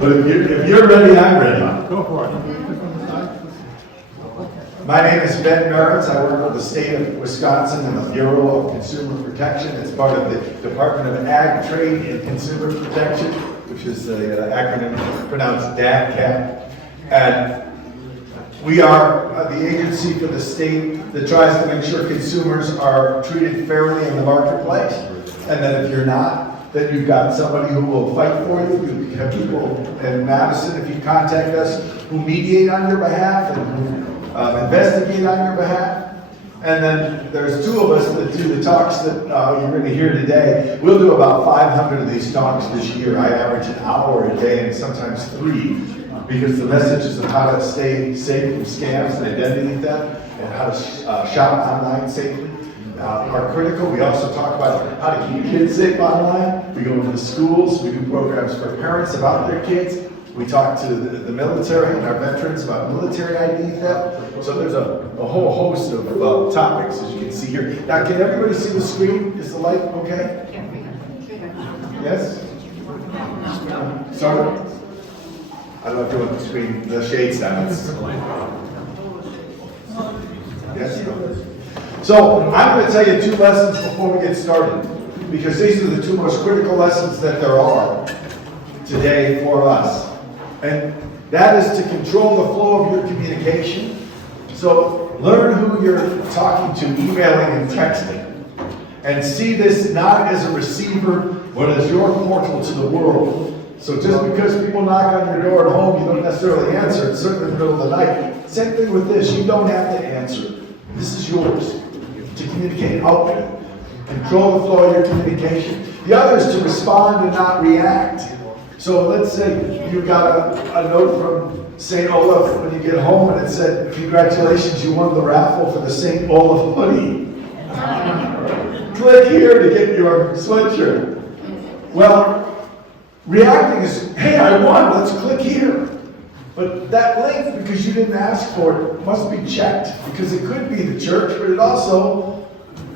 But if you're ready, I'm ready. Go for it. My name is Ben Merritz. I work with the state of Wisconsin in the Bureau of Consumer Protection. It's part of the Department of Ag, Trade, and Consumer Protection, which is the acronym pronounced DAGCAP. And we are the agency for the state that tries to make sure consumers are treated fairly in the marketplace. And that if you're not, that you've got somebody who will fight for you. You have people in Madison, if you contact us, who mediate on your behalf and who investigate on your behalf. And then there's two of us that do the talks that you're going to hear today. We'll do about 500 of these talks this year. I average an hour a day and sometimes 3, because the messages of how to stay safe from scams and identity theft and how to shop online safely are critical. We also talk about how to keep kids safe online. We go into the schools, we do programs for parents about their kids. We talk to the military and our veterans about military ID theft. So there's a whole host of topics, as you can see here. Now, can everybody see the screen? Is the light okay? Yes? Sorry? I don't know if you want the screen, the shades down. Yes? So I'm going to tell you 2 lessons before we get started, because these are the 2 most critical lessons that there are today for us. And that is to control the flow of your communication. So learn who you're talking to, emailing and texting. And see this not as a receiver, but as your portal to the world. So just because people knock on your door at home, you don't necessarily answer. It's certainly in the middle of the night. Same thing with this. You don't have to answer. This is yours to communicate out with. Control the flow of your communication. The other is to respond and not react. So let's say you got a note from St. Olaf when you get home and it said, congratulations, you won the raffle for the St. Olaf hoodie. Click here to get your sweatshirt. Well, reacting is, hey, I won, let's click here. But that link, because you didn't ask for it, must be checked, because it could be the church, but it also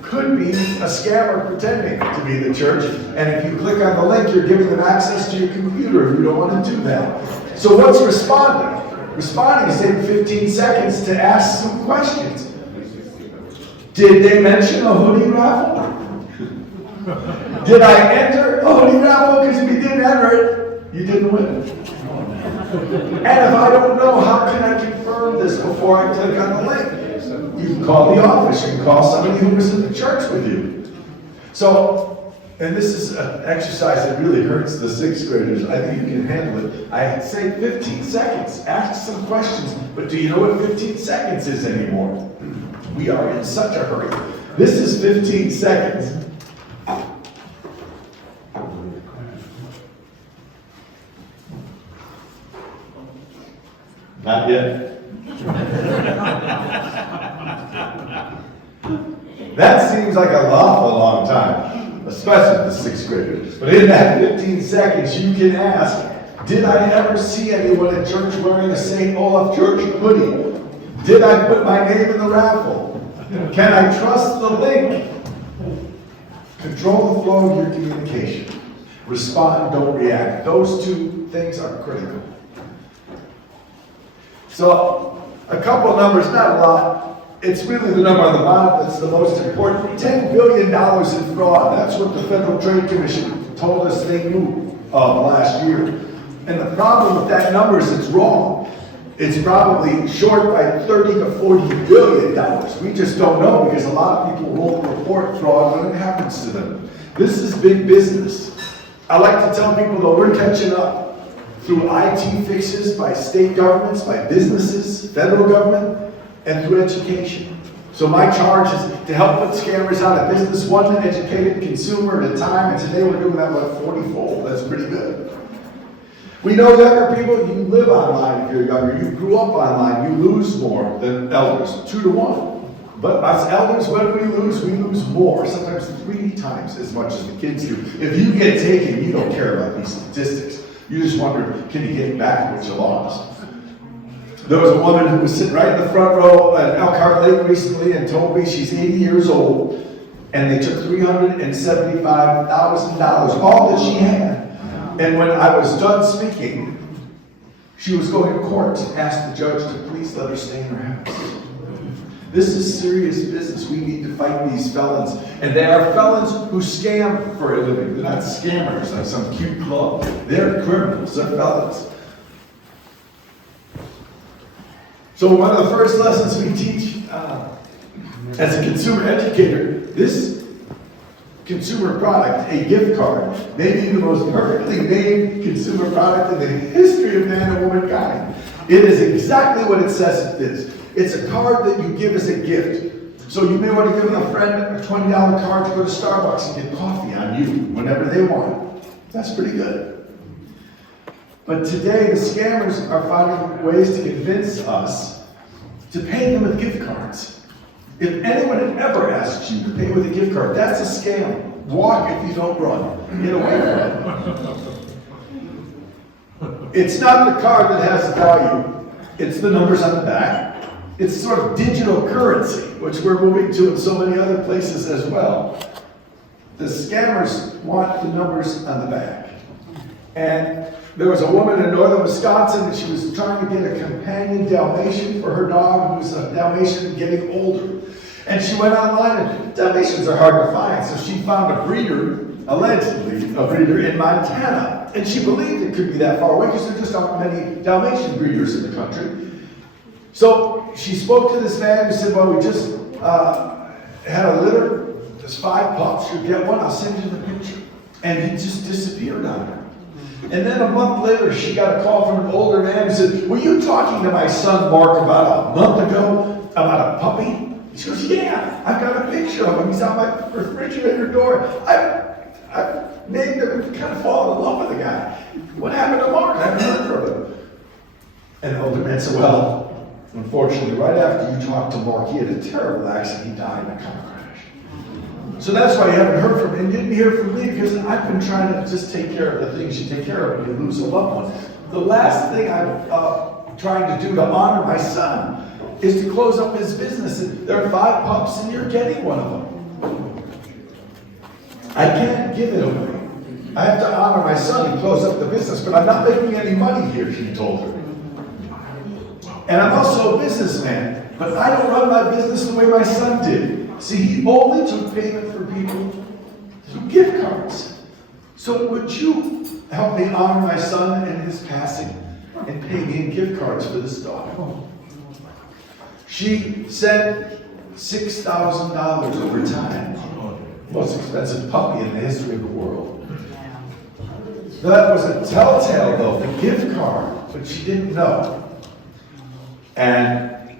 could be a scammer pretending to be the church. And if you click on the link, you're giving them access to your computer. You don't want to do that. So what's responding? Responding is taking 15 seconds to ask some questions. Did they mention a hoodie raffle? Did I enter a hoodie raffle? Because if you didn't enter it, you didn't win it. And if I don't know, how can I confirm this before I click on the link? You can call the office, you can call somebody who was in the church with you. So, and this is an exercise that really hurts the 6th graders. I think you can handle it. I say 15 seconds, ask some questions, but do you know what 15 seconds is anymore? We are in such a hurry. This is 15 seconds. Not yet. That seems like an awful long time, especially the 6th graders. But in that 15 seconds, you can ask, did I ever see anyone at church wearing a St. Olaf Church hoodie? Did I put my name in the raffle? Can I trust the link? Control the flow of your communication. Respond, don't react. Those 2 things are critical. So, a couple of numbers, not a lot. It's really the number on the bottom that's the most important. $10 billion in fraud. That's what the Federal Trade Commission told us they knew of last year. And the problem with that number is it's wrong. It's probably short by 30 to 40 billion dollars. We just don't know, because a lot of people won't report fraud when it happens to them. This is big business. I like to tell people that we're catching up through IT fixes by state governments, by businesses, federal government, and through education. So my charge is to help put scammers out of business, one educated consumer at a time, and today we're doing that about 40-fold. That's pretty good. We know younger people, you live online if you're younger. You grew up online, you lose more than elders, 2 to 1. But us elders, when we lose more, sometimes 3 times as much as the kids do. If you get taken, you don't care about these statistics. You just wonder, can you get back what you lost? There was a woman who was sitting right in the front row at Elkhart Lake recently and told me she's 80 years old, and they took $375,000, all that she had. And when I was done speaking, She was going to court to ask the judge to please let her stay in her house. This is serious business. We need to fight these felons. And they are felons who scam for a living. They're not scammers like some cute club. They're criminals. They're felons. So one of the first lessons we teach as a consumer educator, this consumer product, a gift card, may be the most perfectly made consumer product in the history of man and womankind. It is exactly what it says it is. It's a card that you give as a gift. So you may want to give a friend a $20 card to go to Starbucks and get coffee on you whenever they want. That's pretty good. But today the scammers are finding ways to convince us to pay them with gift cards. If anyone had ever asked you to pay with a gift card, that's a scam. Walk if you don't run. Get away from it. It's not the card that has the value. It's the numbers on the back. It's sort of digital currency, which we're moving to in so many other places as well. The scammers want the numbers on the back. And there was a woman in northern Wisconsin and she was trying to get a companion Dalmatian for her dog, who was a Dalmatian getting older. And she went online, and Dalmatians are hard to find, so she found a breeder, allegedly a breeder in Montana. And she believed it could be that far away because there just aren't many Dalmatian breeders in the country. So she spoke to this man who said, well, we just had a litter. There's 5 pups. You'll get one. I'll send you the picture. And he just disappeared on her. And then a month later, she got a call from an older man who said, were you talking to my son Mark about a month ago about a puppy? She goes, yeah, I've got a picture of him. He's on my refrigerator door. I've named him and kind of fallen in love with the guy. What happened to Mark? I haven't heard from him. And the older man said, well, unfortunately, right after you talked to Mark, he had a terrible accident. He died in a car crash. So that's why you haven't heard from him. And you didn't hear from me because I've been trying to just take care of the things you take care of when you lose a loved one. The last thing I'm trying to do to honor my son is to close up his business. There are 5 pups and you're getting one of them. I can't give it away. I have to honor my son and close up the business, but I'm not making any money here, she told her. And I'm also a businessman, but I don't run my business the way my son did. See, he only took payment for people through gift cards. So would you help me honor my son and his passing and pay me in gift cards for this dog? She sent $6,000 over time. Most expensive puppy in the history of the world. That was a telltale, though, the gift card, but she didn't know. And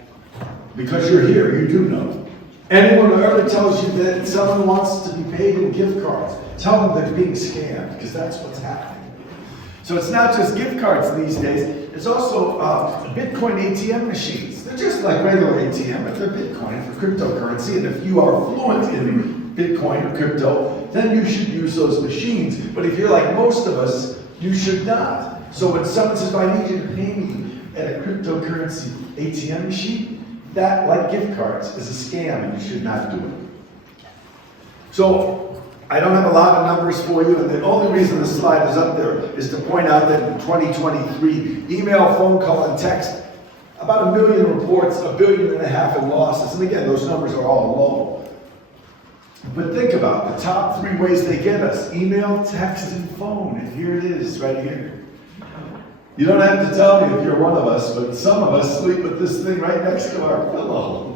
because you're here, you do know. Anyone who ever tells you that someone wants to be paid in gift cards, tell them they're being scammed, because that's what's happening. So it's not just gift cards these days, it's also Bitcoin ATM machines. They're just like regular ATM, but they're Bitcoin for cryptocurrency, and if you are fluent in Bitcoin or crypto, then you should use those machines. But if you're like most of us, you should not. So when someone says, I need you to pay me at a cryptocurrency ATM machine, that, like gift cards, is a scam and you should not do it. So I don't have a lot of numbers for you, and the only reason the slide is up there is to point out that in 2023, email, phone call, and text, about 1 million reports, 1.5 billion in losses. And again, those numbers are all low. But think about the top 3 ways they get us: email, text, and phone. And here it is, right here. You don't have to tell me if you're one of us, but some of us sleep with this thing right next to our pillow.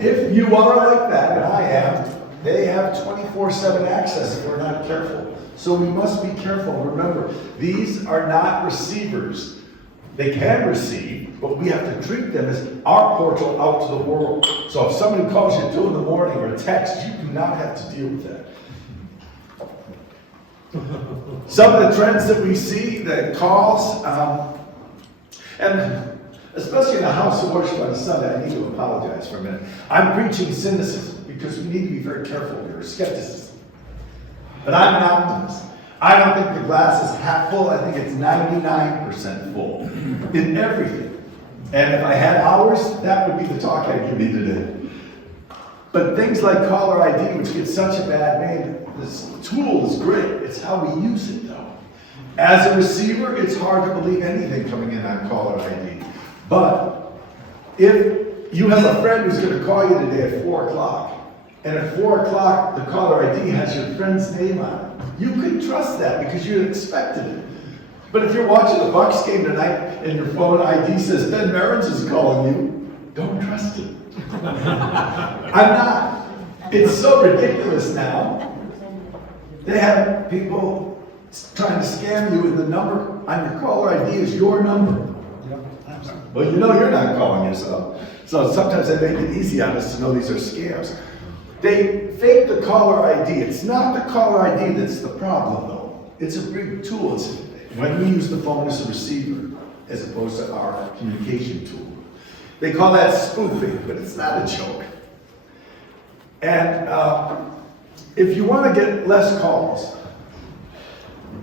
If you are like that, and I am, they have 24/7 access if we're not careful. So we must be careful. Remember, these are not receivers. They can receive, but we have to treat them as our portal out to the world. So if somebody calls you at 2 in the morning or text, you do not have to deal with that. Some of the trends that we see, the calls, and especially in the house of worship on a Sunday, I need to apologize for a minute. I'm preaching cynicism because we need to be very careful here, skepticism. But I'm an optimist. I don't think the glass is half full. I think it's 99% full in everything. And if I had hours, that would be the talk I'd give you today. But things like caller ID, which gets such a bad name, this tool is great. It's how we use it, though. As a receiver, it's hard to believe anything coming in on caller ID. But if you have a friend who's going to call you today at 4 o'clock, and at 4 o'clock the caller ID has your friend's name on it, you can trust that because you expected it. But if you're watching the Bucks game tonight and your phone ID says Ben Marins is calling you, don't trust it. I'm not. It's so ridiculous now. They have people trying to scam you, and the number on your caller ID is your number. Well, you know you're not calling yourself. So sometimes they make it easy on us to know these are scams. They fake the caller ID. It's not the caller ID that's the problem, though. It's a big tool. It's when we use the phone as a receiver, as opposed to our communication tool. They call that spoofing, but it's not a joke. And if you want to get less calls,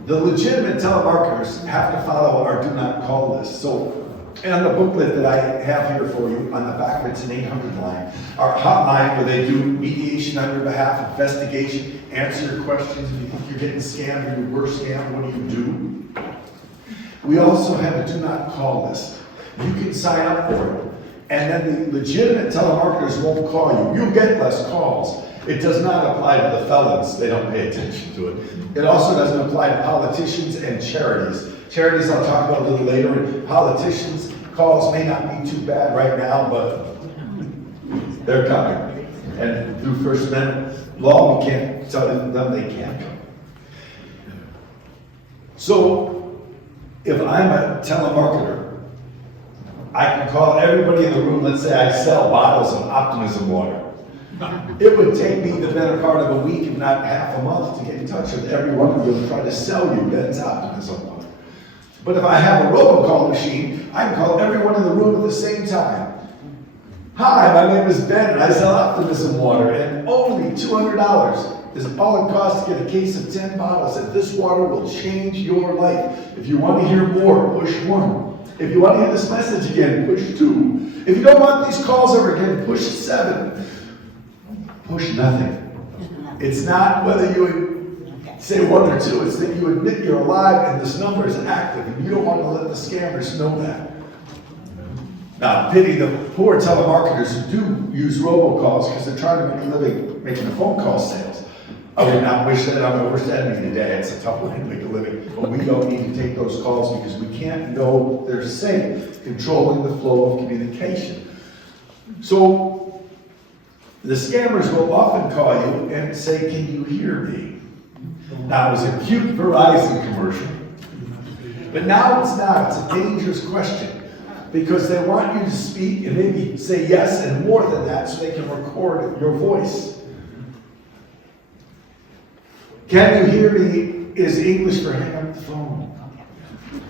the legitimate telemarketers have to follow our do not call list. So, on the booklet that I have here for you, on the back of it's an 800 line, our hotline where they do mediation on your behalf, investigation, answer your questions. If you think you're getting scammed or you were scammed, what do you do? We also have a do not call list. You can sign up for it, and then the legitimate telemarketers won't call you. You'll get less calls. It does not apply to the felons. They don't pay attention to it. It also doesn't apply to politicians and charities. Charities I'll talk about a little later, and politicians' calls may not be too bad right now, but they're coming. And through First Amendment law, we can't tell them they can't come. So, if I'm a telemarketer, I can call everybody in the room. Let's say I sell bottles of Optimism water. It would take me the better part of a week, if not half a month, to get in touch with every one of you and try to sell you Ben's Optimism water. But if I have a robocall machine, I can call everyone in the room at the same time. Hi, my name is Ben, and I sell Optimism water, and only $200 is all it costs to get a case of 10 bottles, and this water will change your life. If you want to hear more, push 1. If you want to hear this message again, push 2. If you don't want these calls ever again, push 7. Push nothing. It's not whether you would say 1 or 2, it's that you admit you're alive and this number is active, and you don't want to let the scammers know that. Now, pity the poor telemarketers who do use robocalls because they're trying to make a living making the phone call sales. I would not wish that on my worst enemy today. It's a tough way to make a living. But we don't need to take those calls because we can't know they're safe, controlling the flow of communication. So, the scammers will often call you and say, can you hear me? Now, it was a cute Verizon commercial. But now it's not. It's a dangerous question. Because they want you to speak and maybe say yes and more than that so they can record your voice. Can you hear me is English for hang up the phone.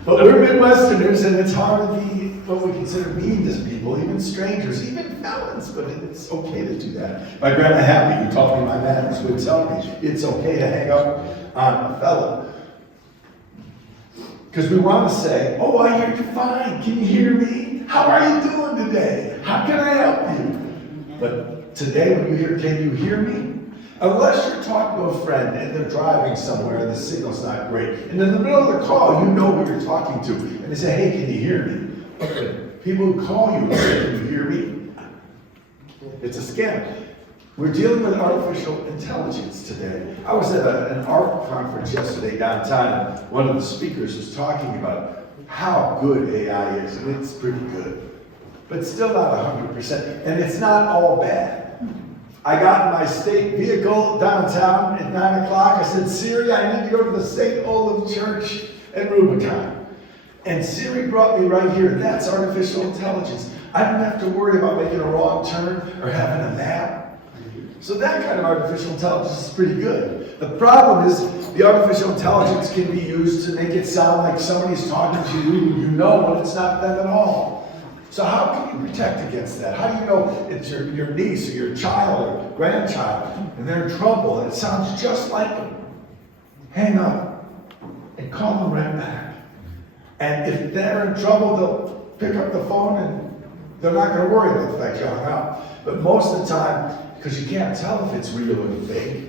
But we're Midwesterners and it's hard to be what we consider mean to people, even strangers, even felons, but it's okay to do that. My grandma Happy, who taught me my manners, would tell me it's okay to hang up on a felon. Because we want to say, oh, I hear you fine. Can you hear me? How are you doing today? How can I help you? But today when you hear, can you hear me? Unless you're talking to a friend and they're driving somewhere and the signal's not great. And in the middle of the call, you know who you're talking to. And they say, hey, can you hear me? But people who call you and say, can you hear me? It's a scam. We're dealing with artificial intelligence today. I was at an art conference yesterday downtown, and one of the speakers was talking about how good AI is, and it's pretty good. But still not 100%, and it's not all bad. I got in my state vehicle downtown at 9 o'clock. I said, Siri, I need to go to the St. Olaf Church at Rubicon. And Siri brought me right here. That's artificial intelligence. I don't have to worry about making a wrong turn or having a map. So that kind of artificial intelligence is pretty good. The problem is the artificial intelligence can be used to make it sound like somebody's talking to you and you know when it's not them at all. So how can you protect against that? How do you know it's your niece or your child or grandchild and they're in trouble and it sounds just like them? Hang up and call them right back. And if they're in trouble, they'll pick up the phone and they're not going to worry about the fact you hung up. But most of the time, because you can't tell if it's real or fake,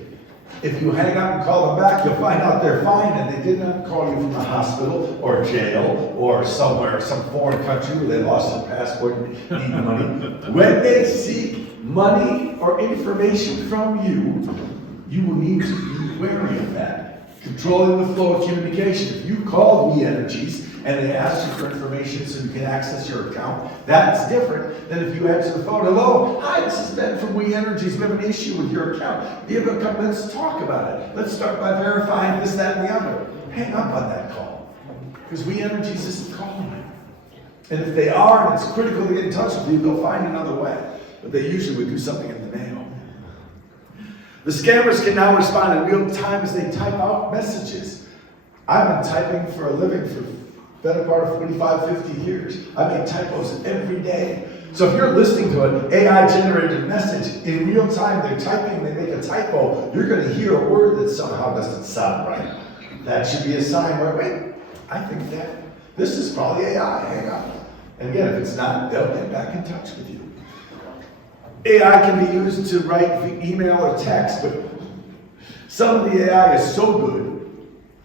If you hang up and call them back, you'll find out they're fine and they did not call you from a hospital or jail or somewhere, some foreign country where they lost their passport and need money. When they seek money or information from you, you will need to be wary of that. Controlling the flow of communication. If you call We Energies and they ask you for information so you can access your account, that's different than if you answer the phone. Hello, hi, this is Ben from We Energies. We have an issue with your account. You have a couple minutes to talk about it. Let's start by verifying this, that, and the other. Hang up on that call. Because We Energies isn't calling you. And if they are, and it's critical to get in touch with you, they'll find another way. But they usually would do something in the mail. The scammers can now respond in real time as they type out messages. I've been typing for a living for better part of 45, 50 years. I make typos every day. So if you're listening to an AI-generated message, in real time they're typing, they make a typo, you're going to hear a word that somehow doesn't sound right. That should be a sign where, wait, I think that this is probably AI, hang on. And again, if it's not, they'll get back in touch with you. AI can be used to write email or text, but some of the AI is so good,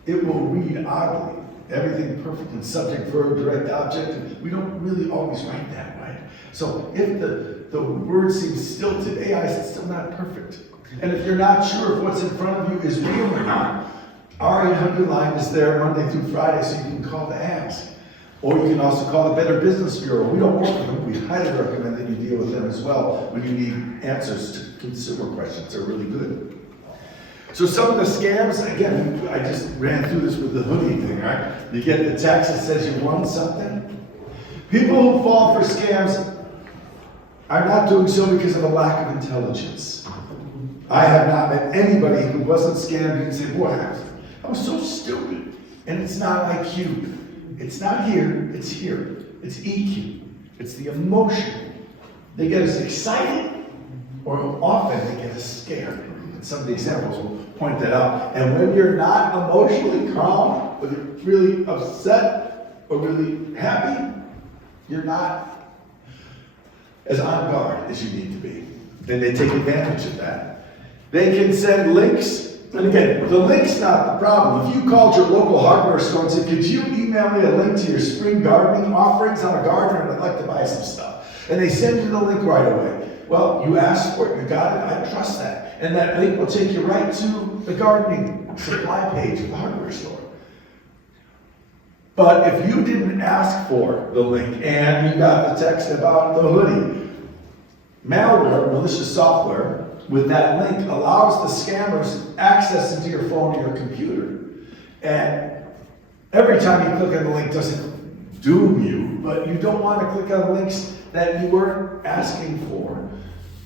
it will read oddly. Everything perfect in subject, verb, direct object, and we don't really always write that, right? So if the word seems stilted, AI is still not perfect. And if you're not sure if what's in front of you is real or not, our 800 line is there Monday through Friday, so you can call to ask. Or you can also call the Better Business Bureau. We don't work with them. We highly recommend that you deal with them as well when you need answers to consumer questions. They're really good. So some of the scams, again, I just ran through this with the hoodie thing, right? You get the text that says you won something. People who fall for scams are not doing so because of a lack of intelligence. I have not met anybody who wasn't scammed and said, boy, I was so stupid. And it's not IQ. It's not here, it's here. It's EQ. It's the emotion. They get us excited, or often they get us scared. And some of the examples will point that out. And when you're not emotionally calm, or you're really upset, or really happy, you're not as on guard as you need to be. And they take advantage of that. They can send links. And again, the link's not the problem. If you called your local hardware store and said, could you email me a link to your spring gardening offerings? I'm a gardener and I'd like to buy some stuff. And they send you the link right away. Well, you asked for it, you got it, I trust that. And that link will take you right to the gardening supply page of the hardware store. But if you didn't ask for the link and you got the text about the hoodie, malware, malicious software, with that link allows the scammers access into your phone or your computer. And every time you click on the link doesn't doom you, but you don't want to click on links that you weren't asking for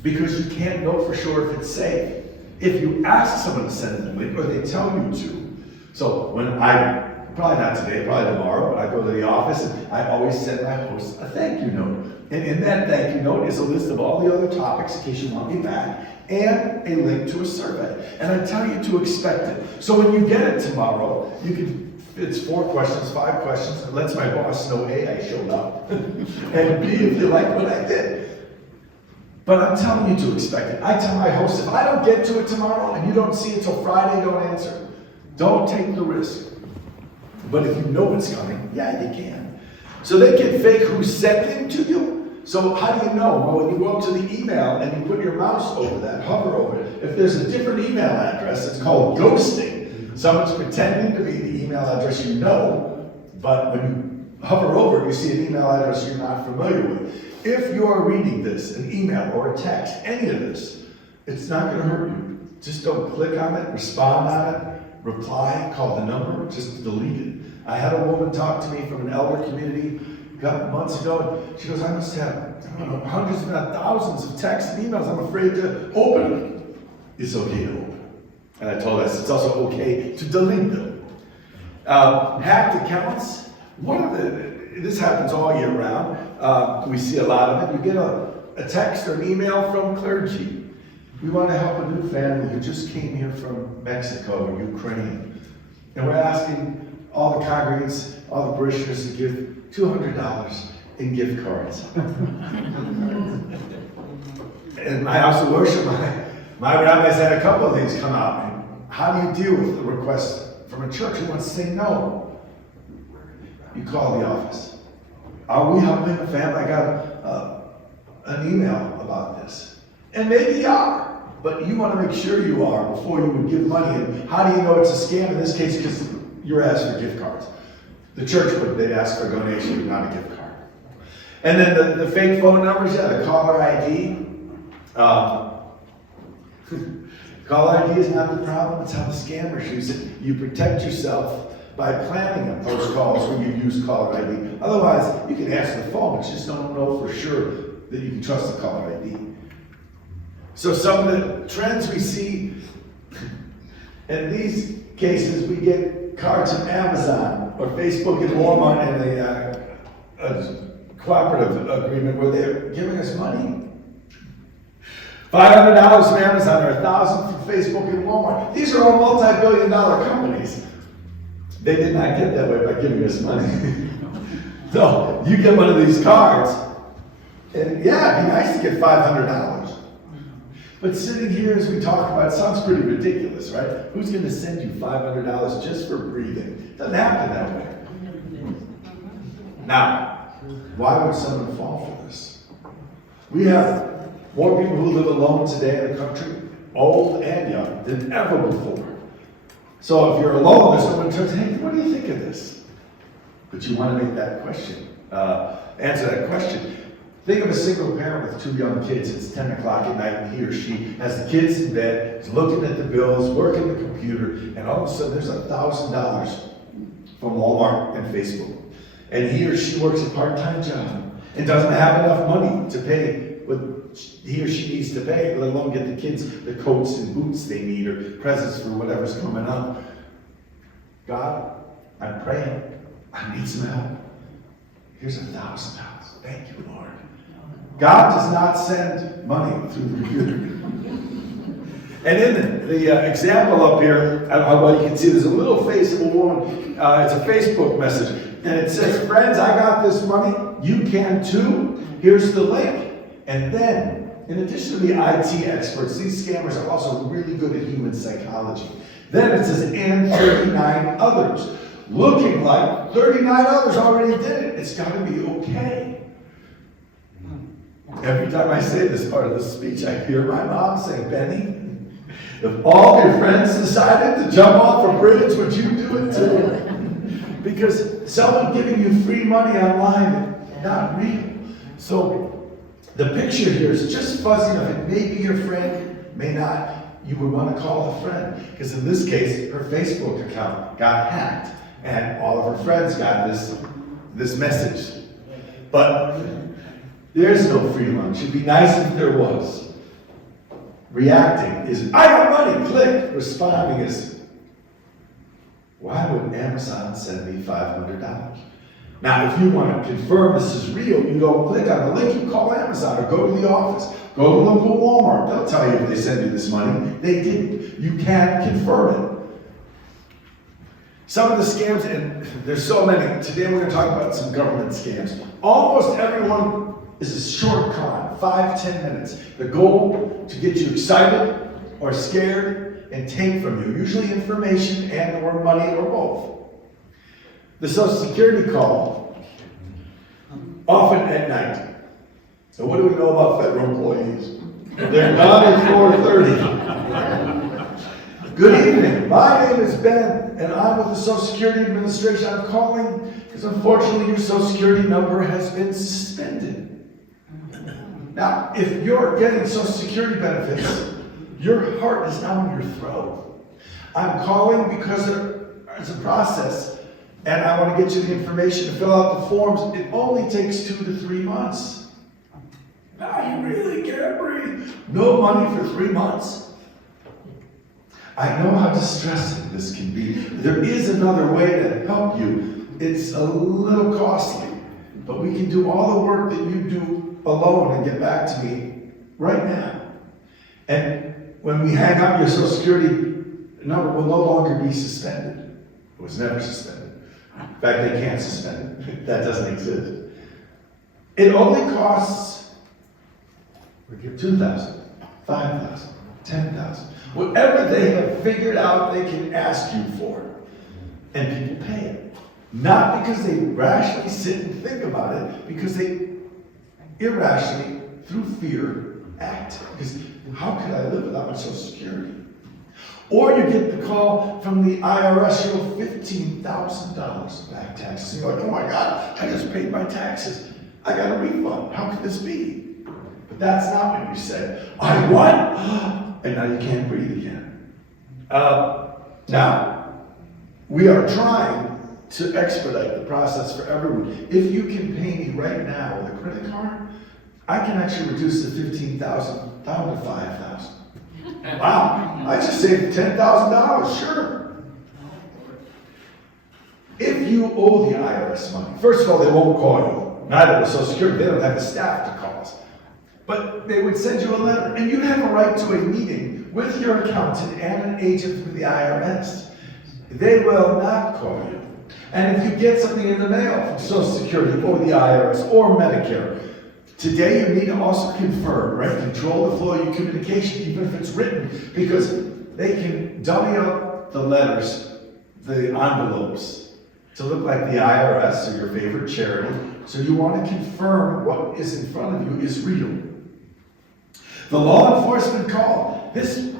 because you can't know for sure if it's safe. If you ask someone to send the link or they tell you to. So when probably not today, probably tomorrow, but I go to the office and I always send my host a thank you note. And in that thank you note is a list of all the other topics in case you want me back, and a link to a survey. And I tell you to expect it. So when you get it tomorrow, it's 4 questions, 5 questions. It lets my boss know, A, I showed up, and B, if you like what I did. But I'm telling you to expect it. I tell my host, if I don't get to it tomorrow and you don't see it till Friday, don't answer. Don't take the risk. But if you know it's coming, yeah, you can. So they can fake who's sending to you. So how do you know? Well, when you go up to the email and you put your mouse over that, hover over it, if there's a different email address, it's called ghosting. Someone's pretending to be the email address you know, but when you hover over it, you see an email address you're not familiar with. If you're reading this, an email or a text, any of this, it's not going to hurt you. Just don't click on it, respond on it, reply, call the number, just delete it. I had a woman talk to me from an elder community a couple months ago, and she goes, I must have, hundreds if not thousands of texts and emails. I'm afraid to open them. It's okay to open. And I told her, it's also okay to delete them. Hacked accounts, this happens all year round. We see a lot of it. You get a text or an email from clergy. We want to help a new family who just came here from Mexico or Ukraine. And we're asking all the congregants, all the parishioners to give $200 in gift cards. And I also worship, my rabbis had a couple of these come out. How do you deal with a request from a church who wants to say no? You call the office. Are we helping the family? I got an email about this. And maybe you are, but you want to make sure you are before you would give money. And how do you know it's a scam in this case? Because you're asked for gift cards. The church would, they'd ask for a donation, not a gift card. And then the fake phone numbers, the caller ID. Caller ID is not the problem, it's how the scammers use it. You protect yourself by planning those calls when you use caller ID. Otherwise, you can answer the phone, but you just don't know for sure that you can trust the caller ID. So some of the trends we see in these cases, we get cards from Amazon or Facebook and Walmart in a cooperative agreement where they're giving us money. $500 from Amazon or $1,000 from Facebook and Walmart. These are all multi-billion-dollar companies. They did not get that way by giving us money. So you get one of these cards, and yeah, it'd be nice to get $500. But sitting here as we talk about it sounds pretty ridiculous, right? Who's going to send you $500 just for breathing? It doesn't happen that way. Now, why would someone fall for this? We have more people who live alone today in the country, old and young, than ever before. So if you're alone, there's someone who says, hey, what do you think of this? But you want to make that question, answer that question. Think of a single parent with 2 young kids. It's 10 o'clock at night, and he or she has the kids in bed, is looking at the bills, working the computer, and all of a sudden there's $1,000 from Walmart and Facebook. And he or she works a part-time job and doesn't have enough money to pay what he or she needs to pay, let alone get the kids the coats and boots they need or presents for whatever's coming up. God, I'm praying. I need some help. Here's $1,000. Thank you, Lord. God does not send money through the computer. And in the example up here, what you can see, there's a little face of a woman. It's a Facebook message. And it says, friends, I got this money. You can too. Here's the link. And then, in addition to the IT experts, these scammers are also really good at human psychology. Then it says, and 39 others. Looking like 39 others already did it. It's got to be okay. Every time I say this part of the speech, I hear my mom say, Benny, if all your friends decided to jump off a bridge, would you do it too? Because someone giving you free money online is not real. So the picture here is just fuzzy enough. Maybe your friend, may not. You would want to call a friend. Because in this case, her Facebook account got hacked. And all of her friends got this message. But there's no free lunch. It'd be nice if there was. Reacting is, I got money, click. Responding is, why would Amazon send me $500? Now, if you want to confirm this is real, you go click on the link, you call Amazon, or go to the office, go to local Walmart. They'll tell you if they send you this money. They didn't. You can't confirm it. Some of the scams, and there's so many. Today we're going to talk about some government scams. Almost everyone is a short con, 5-10 minutes. The goal to get you excited or scared and take from you, usually information and or money or both. The Social Security call, often at night. So what do we know about federal employees? They're gone at 4:30. Good evening, my name is Ben, and I'm with the Social Security Administration. I'm calling because unfortunately your Social Security number has been suspended. Now, if you're getting Social Security benefits, your heart is now in your throat. I'm calling because there's a process, and I want to get you the information to fill out the forms. It only takes 2 to 3 months. Now you really can't breathe. No money for 3 months. I know how distressing this can be. There is another way to help you. It's a little costly, but we can do all the work that you do alone and get back to me right now. And when we hang up, your Social Security number will no longer be suspended. It was never suspended. In fact, they can't suspend it. That doesn't exist. It only costs $2,000, $5,000, $10,000. Whatever they have figured out they can ask you for. And people pay it. Not because they rationally sit and think about it, because they irrationally, through fear, act. Because how could I live without my Social Security? Or you get the call from the IRS, you owe $15,000 back taxes. And you're like, oh my God, I just paid my taxes. I got a refund. How could this be? But that's not what you said. I what? And now you can't breathe again. Now, we are trying to expedite the process for everyone. If you can pay me right now with a credit card, I can actually reduce the $15,000 down to $5,000. Wow, I just saved $10,000, sure. If you owe the IRS money, first of all, they won't call you. Neither will Social Security, they don't have the staff to call us. But they would send you a letter, and you'd have a right to a meeting with your accountant and an agent from the IRS. They will not call you. And if you get something in the mail from Social Security or the IRS or Medicare, today you need to also confirm, right? Control the flow of your communication, even if it's written, because they can dummy up the letters, the envelopes, to look like the IRS or your favorite charity. So you want to confirm what is in front of you is real. The law enforcement call. This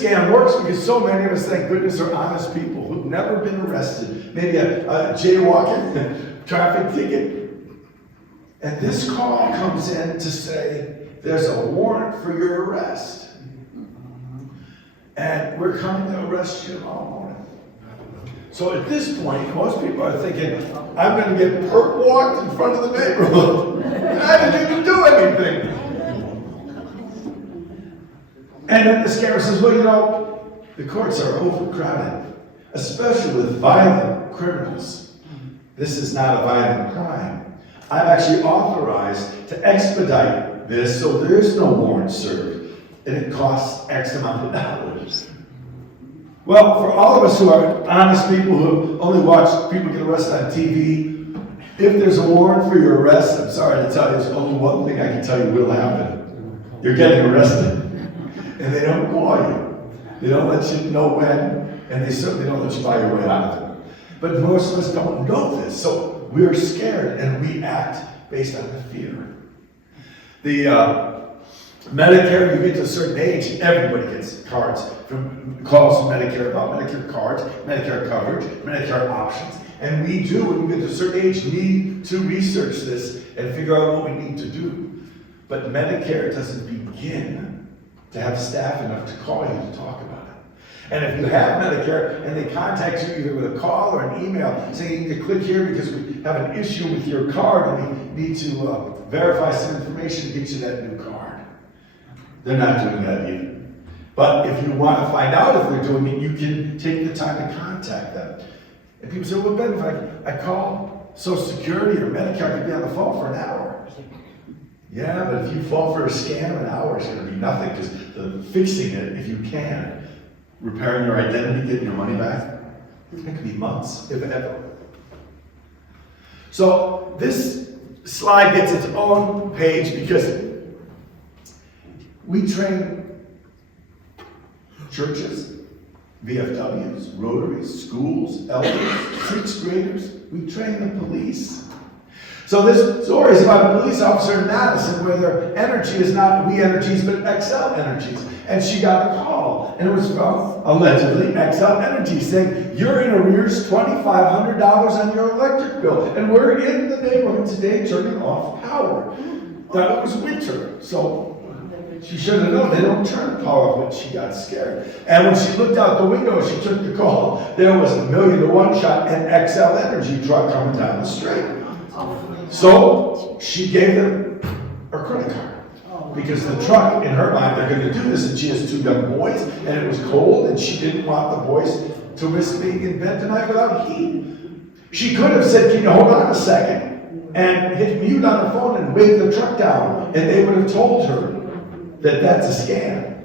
scam works because so many of us, thank goodness, are honest people who've never been arrested. Maybe a jaywalking, traffic ticket. And this call comes in to say, there's a warrant for your arrest. And we're coming to arrest you tomorrow morning. So at this point, most people are thinking, I'm going to get perp walked in front of the neighborhood. I didn't even do anything. And then the scammer says, well, you know, the courts are overcrowded, especially with violent criminals. This is not a violent crime. I'm actually authorized to expedite this so there is no warrant served, and it costs X amount of dollars. Well, for all of us who are honest people who only watch people get arrested on TV, if there's a warrant for your arrest, I'm sorry to tell you, there's only one thing I can tell you will happen. You're getting arrested. And they don't call you. They don't let you know when, and they certainly don't let you buy your way out of it. But most of us don't know this, so we're scared and we act based on the fear. The Medicare, you get to a certain age, everybody gets cards, calls from Medicare about Medicare cards, Medicare coverage, Medicare options. And we do, when we get to a certain age, need to research this and figure out what we need to do. But Medicare doesn't begin to have staff enough to call you to talk about it. And if you have Medicare and they contact you either with a call or an email saying you need to click here because we have an issue with your card and we need to verify some information to get you that new card. They're not doing that either. But if you want to find out if they're doing it, you can take the time to contact them. And people say, well, Ben, if I call Social Security or Medicare, I could be on the phone for an hour. Yeah, but if you fall for a scam, an hour is going to be nothing, because fixing it, if you can, repairing your identity, getting your money back, it could be months, if ever. So this slide gets its own page because we train churches, VFWs, Rotaries, schools, elders, sixth graders. We train the police. So this story is about a police officer in Madison where their energy is not We Energies, but XL Energies. And she got a call, and it was from, allegedly, XL Energies saying, you're in arrears $2,500 on your electric bill. And we're in the neighborhood today turning off power. Now, it was winter, so she should have known they don't turn power off, but she got scared. And when she looked out the window, she took the call. There was a 1,000,000-to-1 shot and XL Energy truck coming down the street. So she gave them her credit card because the truck, in her mind, they're going to do this, and she has 2 young boys, and it was cold, and she didn't want the boys to risk being in bed tonight without heat. She could have said, can you hold on a second, and hit mute on the phone and wave the truck down, and they would have told her that that's a scam.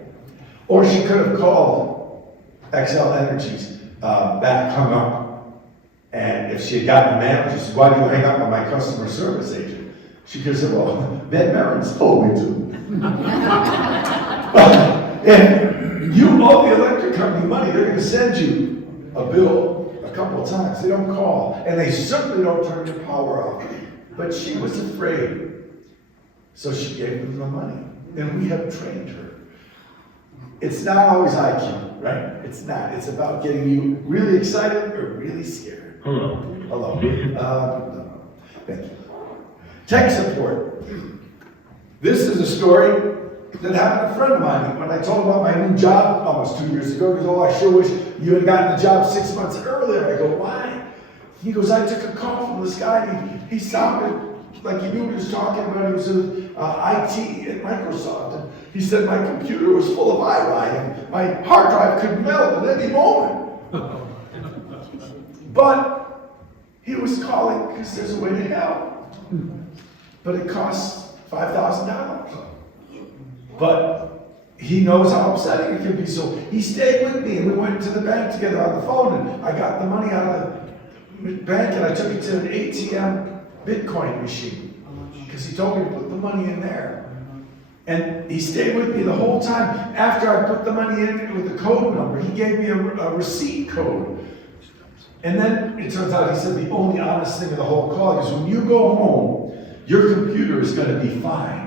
Or she could have called XL Energies back, hung up. And if she had gotten a man, she said, why do you hang up on my customer service agent? She could have said, well, Ben Marin's told me to. You owe the electric company money. They're going to send you a bill a couple of times. They don't call, and they certainly don't turn your power off. But she was afraid, so she gave them the money, and we have trained her. It's not always IQ, right? It's not. It's about getting you really excited or really scared. Hello. Hello. No. Thank you. Tech support. This is a story that happened to a friend of mine. When I told him about my new job almost 2 years ago, he goes, "Oh, I sure wish you had gotten the job 6 months earlier." I go, "Why?" He goes, "I took a call from this guy, and he sounded like he knew what he was talking about. He was in IT at Microsoft, and he said my computer was full of IRI, and my hard drive could melt at any moment." But he was calling because there's a way to help. But it costs $5,000. But he knows how upsetting it can be, so he stayed with me, and we went to the bank together on the phone, and I got the money out of the bank, and I took it to an ATM Bitcoin machine, because he told me to put the money in there. And he stayed with me the whole time. After I put the money in with the code number, he gave me a receipt code. And then it turns out he said the only honest thing of the whole call is when you go home, your computer is going to be fine.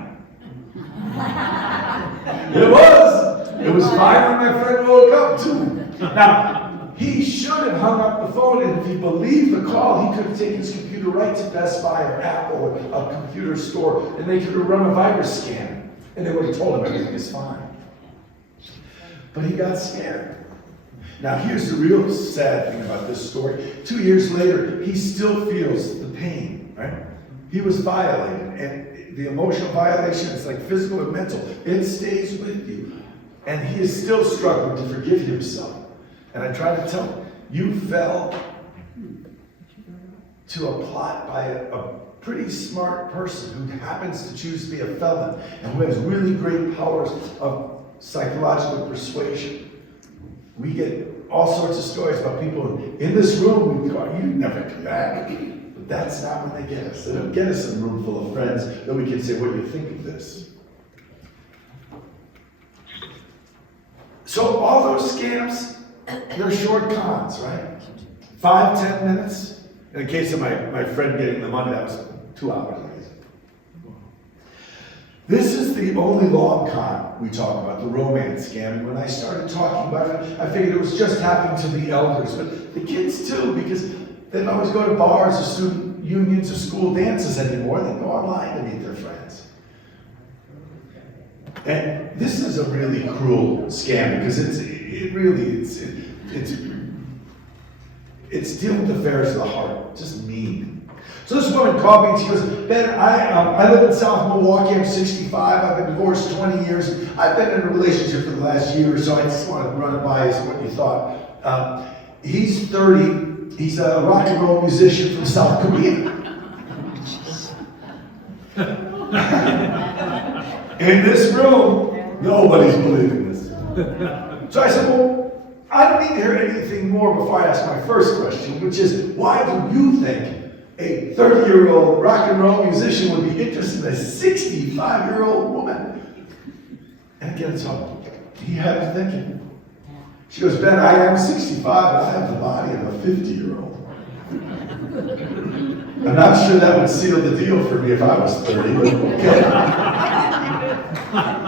It was. It was fine when my friend woke up too. Now, he should have hung up the phone, and if he believed the call, he could have taken his computer right to Best Buy or Apple or a computer store, and they could have run a virus scan, and they would have told him everything is fine. But he got scared. Now, here's the real sad thing about this story. 2 years later, he still feels the pain, right? He was violated, and the emotional violation is like physical and mental. It stays with you. And he is still struggling to forgive himself. And I try to tell him, you fell to a plot by a pretty smart person who happens to choose to be a felon and who has really great powers of psychological persuasion. We get all sorts of stories about people in this room. We go, "You never do that." But that's not when they get us. They don't get us in a room full of friends that we can say, "What do you think of this?" So all those scams, they're short cons, right? 5-10 minutes. In the case of my friend getting the money, that was 2 hours. This is the only long con we talk about, the romance scam. And when I started talking about it, I figured it was just happening to the elders, but the kids too, because they don't always go to bars or student unions or school dances anymore. They go online to meet their friends. And this is a really cruel scam because it's dealing with affairs of the heart, just mean. So this woman called me and she goes, "Ben, I live in South Milwaukee. I'm 65. I've been divorced 20 years. I've been in a relationship for the last year or so. I just want to run it by you, see what you thought." He's 30. He's a rock and roll musician from South Korea. In this room, nobody's believing this. So I said, "Well, I don't need to hear anything more before I ask my first question, which is, why do you think a 30-year-old rock and roll musician would be interested in a 65-year-old woman?" And again, so he had me thinking. She goes, "Ben, I am 65, but I have the body of a 50-year-old. I'm not sure that would seal the deal for me if I was 30, but okay."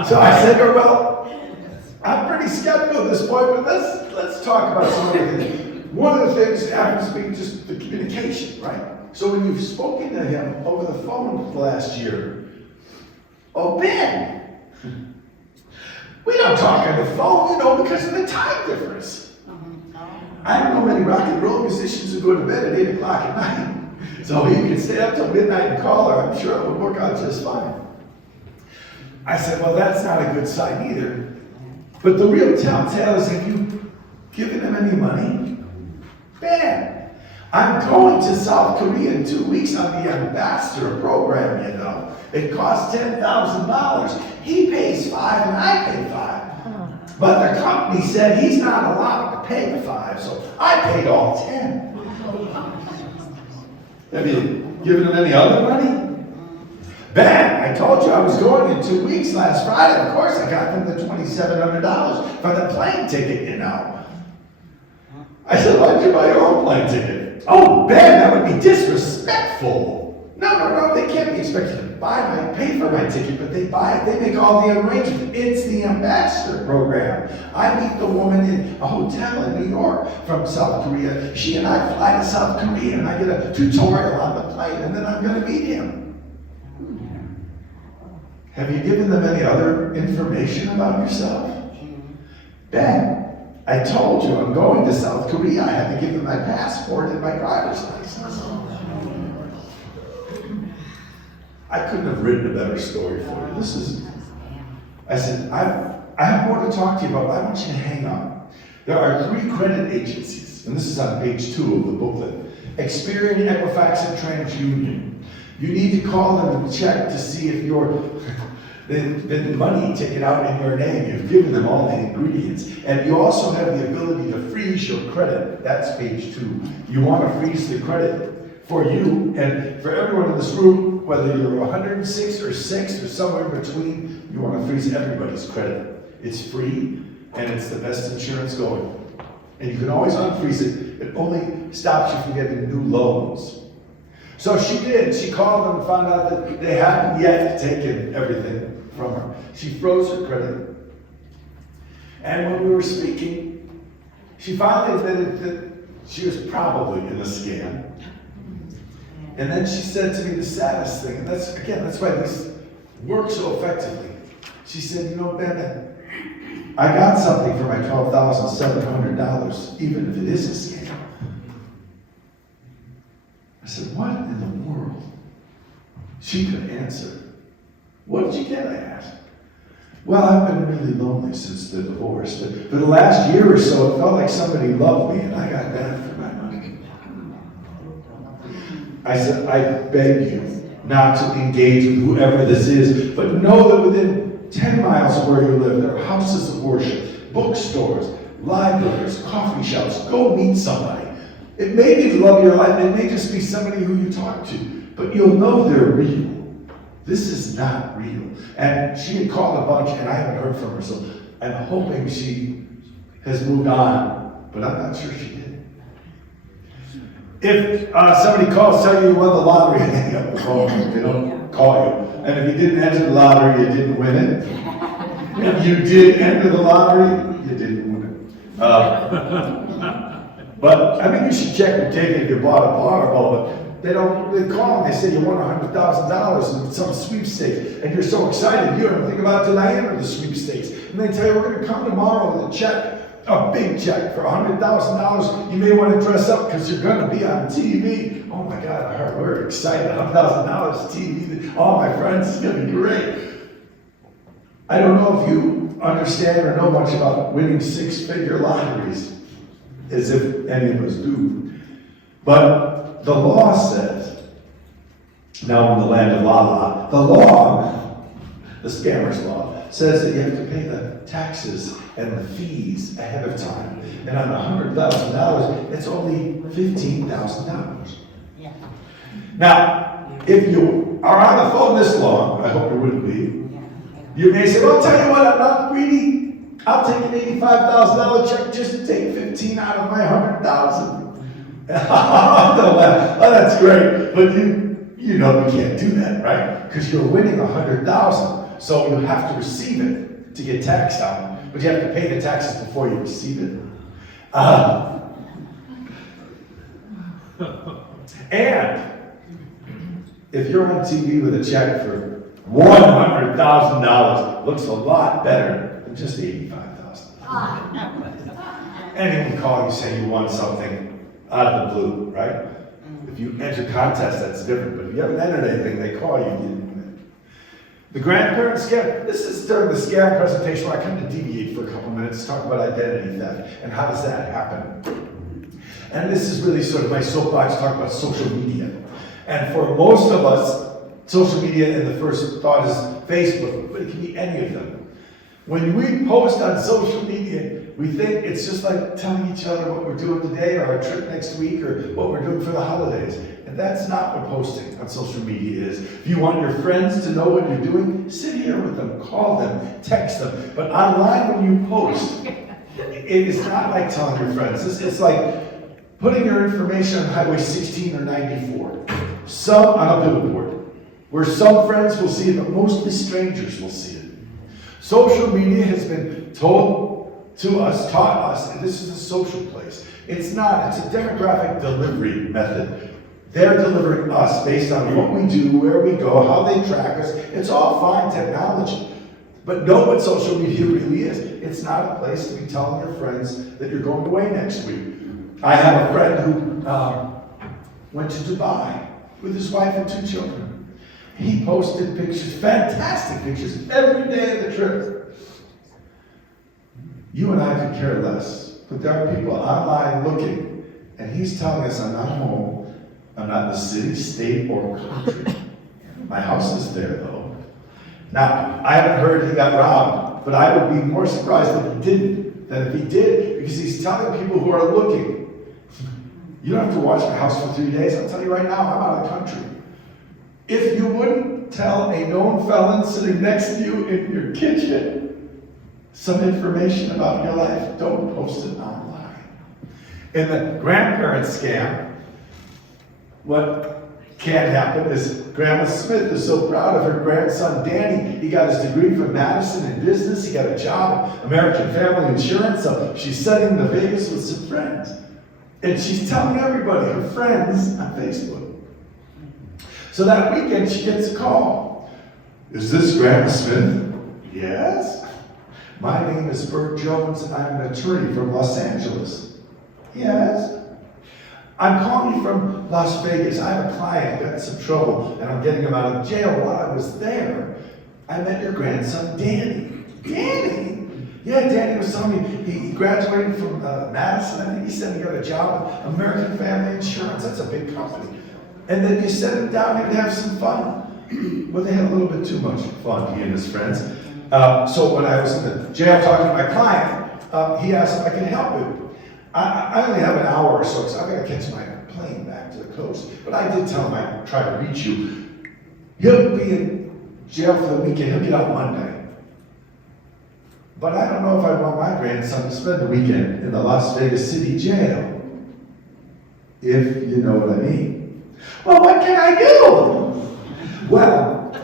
So I said to her, "Well, I'm pretty skeptical at this point, but let's talk about some other things." One of the things happens to be just the communication, right? So when you've spoken to him over the phone the last year, "Oh, Ben, we don't talk on the phone, because of the time difference. I don't know many rock and roll musicians who go to bed at 8 o'clock at night. So you can stay up till midnight and call her. I'm sure it would work out just fine." I said, "Well, that's not a good sign either. But the real telltale is, have you given him any money?" "Ben, I'm going to South Korea in 2 weeks on the ambassador program, It costs $10,000. He pays $5,000 and I pay $5,000. But the company said he's not allowed to pay the $5,000, so I paid all $10,000. Have you given him any other money?" Ben, I told you I was going in 2 weeks last Friday. Of course, I got them the $2,700 for the plane ticket, you know. I said, why'd you buy your own plane ticket? Oh, Ben, that would be disrespectful. No, they can't be expected to pay for my ticket, but they buy it, they make all the arrangements. It's the ambassador program. I meet the woman in a hotel in New York from South Korea. She and I fly to South Korea and I get a tutorial on the plane and then I'm gonna meet him. Have you given them any other information about yourself? Ben, I told you I'm going to South Korea. I had to give them my passport and my driver's license. I couldn't have written a better story for you. I said, I have more to talk to you about, but I want you to hang on. There are 3 credit agencies, and this is on page 2 of the booklet. Experian, Equifax, and TransUnion. You need to call them and check to see if there's been money taken out in your name. You've given them all the ingredients. And you also have the ability to freeze your credit. That's page 2. You want to freeze the credit for you and for everyone in this room, whether you're 106 or 6 or somewhere in between, you want to freeze everybody's credit. It's free and it's the best insurance going. And you can always unfreeze it. It only stops you from getting new loans. So she did. She called them and found out that they hadn't yet taken everything from her. She froze her credit. And when we were speaking, she finally admitted that she was probably in a scam. And then she said to me the saddest thing, and that's why this works so effectively. She said, you know, Ben, I got something for my $12,700, even if it is a scam. I said, what in the world? She could answer. What did you get, I asked. Well, I've been really lonely since the divorce, but for the last year or so, it felt like somebody loved me, and I got that for my money. I said, I beg you not to engage with whoever this is, but know that within 10 miles of where you live, there are houses of worship, bookstores, libraries, coffee shops. Go meet somebody. It may be the love of your life. It may just be somebody who you talk to, but you'll know they're real. This is not real. And she had called a bunch, and I haven't heard from her, so I'm hoping she has moved on, but I'm not sure she did. If somebody calls, tell you you won the lottery, hang up the phone. They don't call you. And if you didn't enter the lottery, you didn't win it. If you did enter the lottery, you didn't win it. But I mean, you should check your ticket if you bought a Powerball. But they call and they say you won $100,000 in some sweepstakes, and you're so excited you don't think about till I enter the sweepstakes. And they tell you we're going to come tomorrow with a check. A big check for $100,000. You may want to dress up because you're going to be on TV. Oh my God, we're excited. $100,000 TV. All my friends, it's going to be great. I don't know if you understand or know much about winning 6-figure lotteries, as if any of us do. But the law says, now in the land of la-la, the law, the scammer's law, says that you have to pay the taxes and the fees ahead of time. And on $100,000, it's only $15,000. Yeah. Now, if you are on the phone this long, I hope you wouldn't be, you may say, well, I'll tell you what, I'm not greedy. I'll take an $85,000 check just to take 15 out of my 100,000. Oh, that's great. But you know you can't do that, right? Because you're winning 100,000. So you have to receive it to get taxed on, but you have to pay the taxes before you receive it. And if you're on TV with a check for $100,000, looks a lot better than just $85,000. Anyone can call you saying you won something out of the blue, right? If you enter contests, that's different. But if you haven't entered anything, they call you. The grandparent scam. This is during the scam presentation where I kind of deviate for a couple minutes to talk about identity theft and how does that happen. And this is really sort of my soapbox, talk about social media. And for most of us, social media in the first thought is Facebook, but it can be any of them. When we post on social media, we think it's just like telling each other what we're doing today or our trip next week or what we're doing for the holidays. And That's not what posting on social media is. If you want your friends to know what you're doing, sit here with them, call them, text them. But online when you post, it is not like telling your friends. It's like putting your information on Highway 16 or 94. Some on a billboard, where some friends will see it, but mostly strangers will see it. Social media has been taught us, and this is a social place. It's not, it's a demographic delivery method. They're delivering us based on what we do, where we go, how they track us. It's all fine technology. But know what social media really is. It's not a place to be telling your friends that you're going away next week. I have a friend who went to Dubai with his wife and 2 children. He posted pictures, fantastic pictures, every day of the trip. You and I could care less, but there are people online looking, and he's telling us, I'm not home, I'm not in the city, state, or country. My house is there, though. Now, I haven't heard he got robbed, but I would be more surprised if he didn't than if he did, because he's telling people who are looking, you don't have to watch my house for 3 days. I'll tell you right now, I'm out of the country. If you wouldn't tell a known felon sitting next to you in your kitchen some information about your life, don't post it online. In the grandparent scam, what can happen is Grandma Smith is so proud of her grandson Danny. He got his degree from Madison in business. He got a job at American Family Insurance, so she's sending to Vegas with some friends. And she's telling everybody, her friends, on Facebook. So that weekend she gets a call. Is this Grandma Smith? Yes. My name is Bert Jones and I'm an attorney from Los Angeles. Yes. I'm calling you from Las Vegas. I have a client who got in some trouble and I'm getting him out of jail. While I was there, I met your grandson, Danny. Danny? Yeah, Danny was telling me he graduated from Madison. I think he said he got a job at American Family Insurance. That's a big company. And then you sent him down here to have some fun. Well, they had a little bit too much fun, he and his friends. So when I was in the jail talking to my client, he asked if I could help him. I only have an hour or so I've got to catch my plane back to the coast. But I did tell him I'd try to reach you. He'll be in jail for the weekend. He'll get out Monday. But I don't know if I want my grandson to spend the weekend in the Las Vegas City jail. If you know what I mean. Well, what can I do? Well,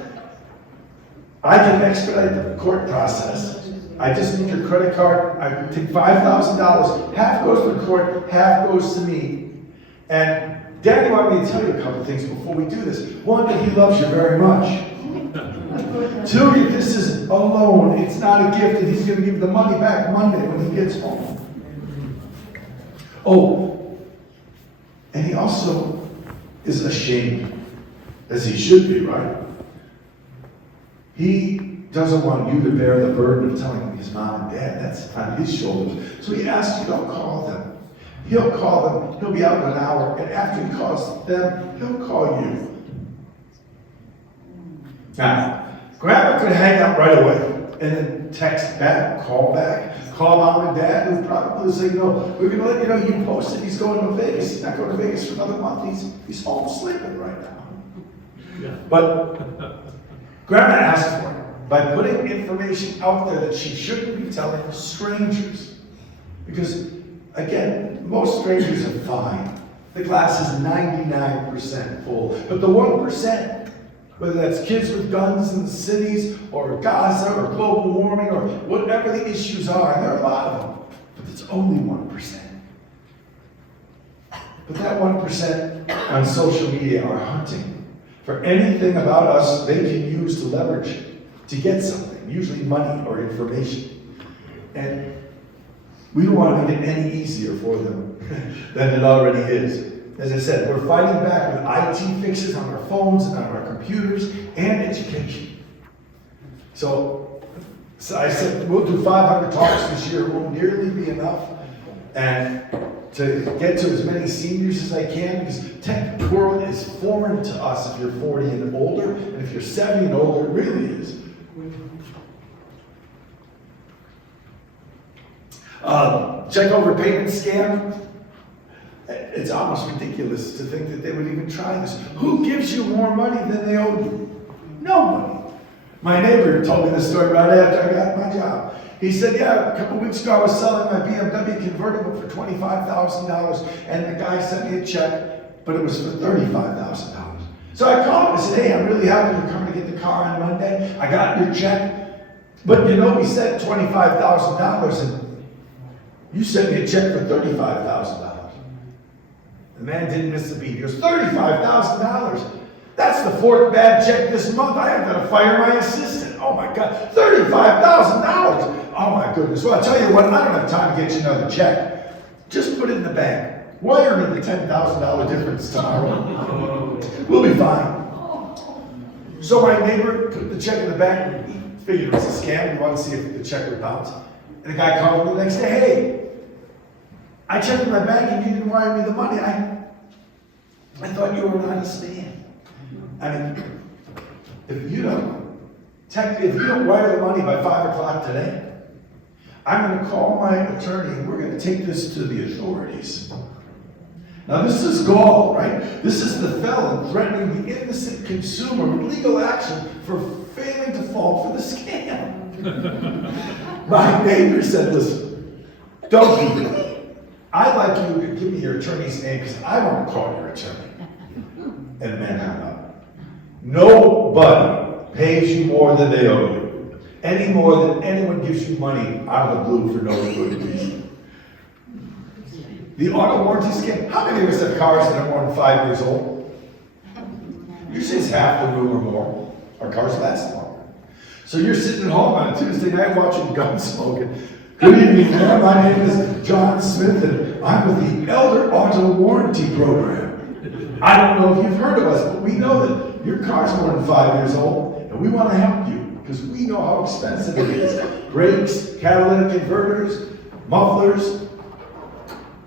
I can expedite the court process. I just need your credit card. I take $5,000. Half goes to the court, half goes to me. And Daddy wanted me to tell you a couple things before we do this. One, that he loves you very much. 2, this is a loan. It's not a gift, and he's going to give the money back Monday when he gets home. Oh, and he also is ashamed, as he should be, right? He doesn't want you to bear the burden of telling his mom and dad. That's on his shoulders. So he asks you, don't call them. He'll call them. He'll be out in an hour. And after he calls them, he'll call you. Now, Grandma could hang up right away and then text back, call mom and dad, who probably say, we're going to let you know you posted he's going to Vegas. He's not going to Vegas for another month. He's home sleeping right now. Yeah. But Grandma asked for it by putting information out there that she shouldn't be telling strangers. Because, again, most strangers are fine. The glass is 99% full. But the 1%, whether that's kids with guns in the cities, or Gaza, or global warming, or whatever the issues are, and there are a lot of them, but it's only 1%. But that 1% on social media are hunting for anything about us they can use to leverage to get something, usually money or information. And we don't want to make it any easier for them than it already is. As I said, we're fighting back with IT fixes on our phones and on our computers and education. So I said, we'll do 500 talks this year. It won't nearly be enough. And to get to as many seniors as I can, because tech world is foreign to us if you're 40 and older, and if you're 70 and older, it really is. Check over payment scam. It's almost ridiculous to think that they would even try this. Who gives you more money than they owe you? Nobody. My neighbor told me this story right after I got my job. He said, yeah, a couple weeks ago I was selling my BMW convertible for $25,000, and the guy sent me a check, but it was for $35,000. So I called him and said, hey, I'm really happy you're coming to get the car on Monday. I got your check, but you know we said $25,000, and you sent me a check for $35,000. The man didn't miss a beat. He goes, $35,000. That's the fourth bad check this month. I have got to fire my assistant. Oh my God, $35,000. Oh my goodness. Well, I'll tell you what, I don't have time to get you another check. Just put it in the bank. Wire me the $10,000 difference tomorrow. We'll be fine. So my neighbor put the check in the bank. He figured it was a scam. He wanted to see if the check would bounce. And the guy called me the next day, hey, I checked in my bank and you didn't wire me the money. I thought you were an honest man. I mean, if you don't wire the money by 5 o'clock today, I'm going to call my attorney and we're going to take this to the authorities. Now this is gall, right? This is the felon threatening the innocent consumer with legal action for failing to fall for the scam. My neighbor said, listen, don't do that. I'd like you to give me your attorney's name because I won't call your attorney. And the man hung up. Nobody pays you more than they owe you, any more than anyone gives you money out of the blue for no good reason. The auto warranty scam, how many of us have cars that are more than 5 years old? Usually it's half the room or more. Our cars last longer. So you're sitting at home on a Tuesday night watching Gunsmoke. Good evening, man. My name is John Smith, and I'm with the Elder Auto Warranty Program. I don't know if you've heard of us, but we know that your car's more than 5 years old, and we want to help you because we know how expensive it is. Brakes, catalytic converters, mufflers.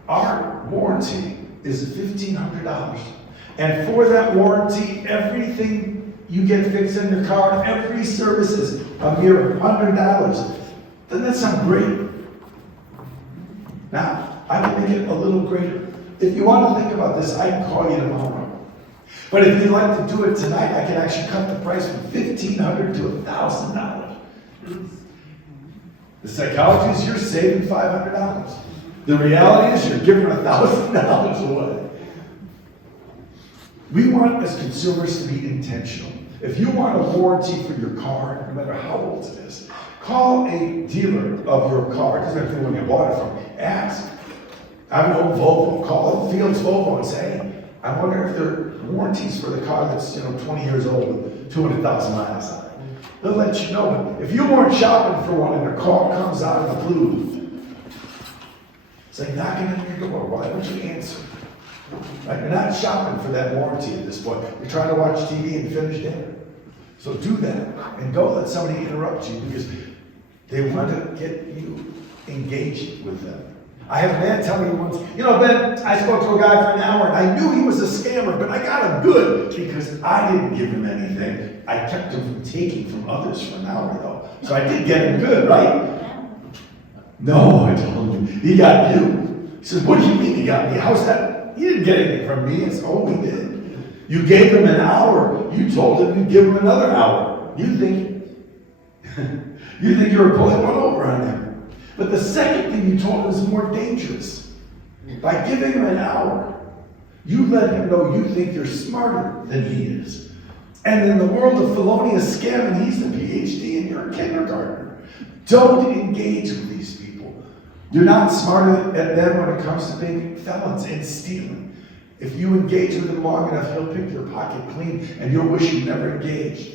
Our warranty is $1,500. And for that warranty, everything you get fixed in your car, every service is a mere $100. Doesn't that sound great? Now, I can make it a little greater. If you want to think about this, I can call you tomorrow. But if you'd like to do it tonight, I can actually cut the price from $1,500 to $1,000. The psychology is you're saving $500. The reality is you're giving $1,000 away. We want as consumers to be intentional. If you want a warranty for your car, no matter how old it is, call a dealer of your car. It doesn't have to be when you bought it from. Ask. I have an old Volvo. Call Fields Volvo and say, hey, I wonder if there are warranties for the car that's 20 years old with 200,000 miles on it. They'll let you know. But if you weren't shopping for one and a call comes out of the blue, it's like knocking on your door. Why don't you answer? Right? You're not shopping for that warranty at this point. You're trying to watch TV and finish dinner. So do that. And don't let somebody interrupt you because they want to get you engaged with them. I had a man tell me once, Ben, I spoke to a guy for an hour and I knew he was a scammer, but I got him good because I didn't give him anything. I kept him from taking from others for an hour though. So I did get him good, right? No, I told him, he got you. He says, what do you mean he got me? How's that? He didn't get anything from me. I said, oh, he did. You gave him an hour. You told him you'd give him another hour. You think you were pulling one over on him. But the second thing you told him is more dangerous. By giving him an hour, you let him know you think you're smarter than he is. And in the world of felonious scamming, he's a PhD and you're a kindergartner. Don't engage with these people. You're not smarter at them when it comes to being felons and stealing. If you engage with him long enough, he'll pick your pocket clean and you'll wish you never engaged.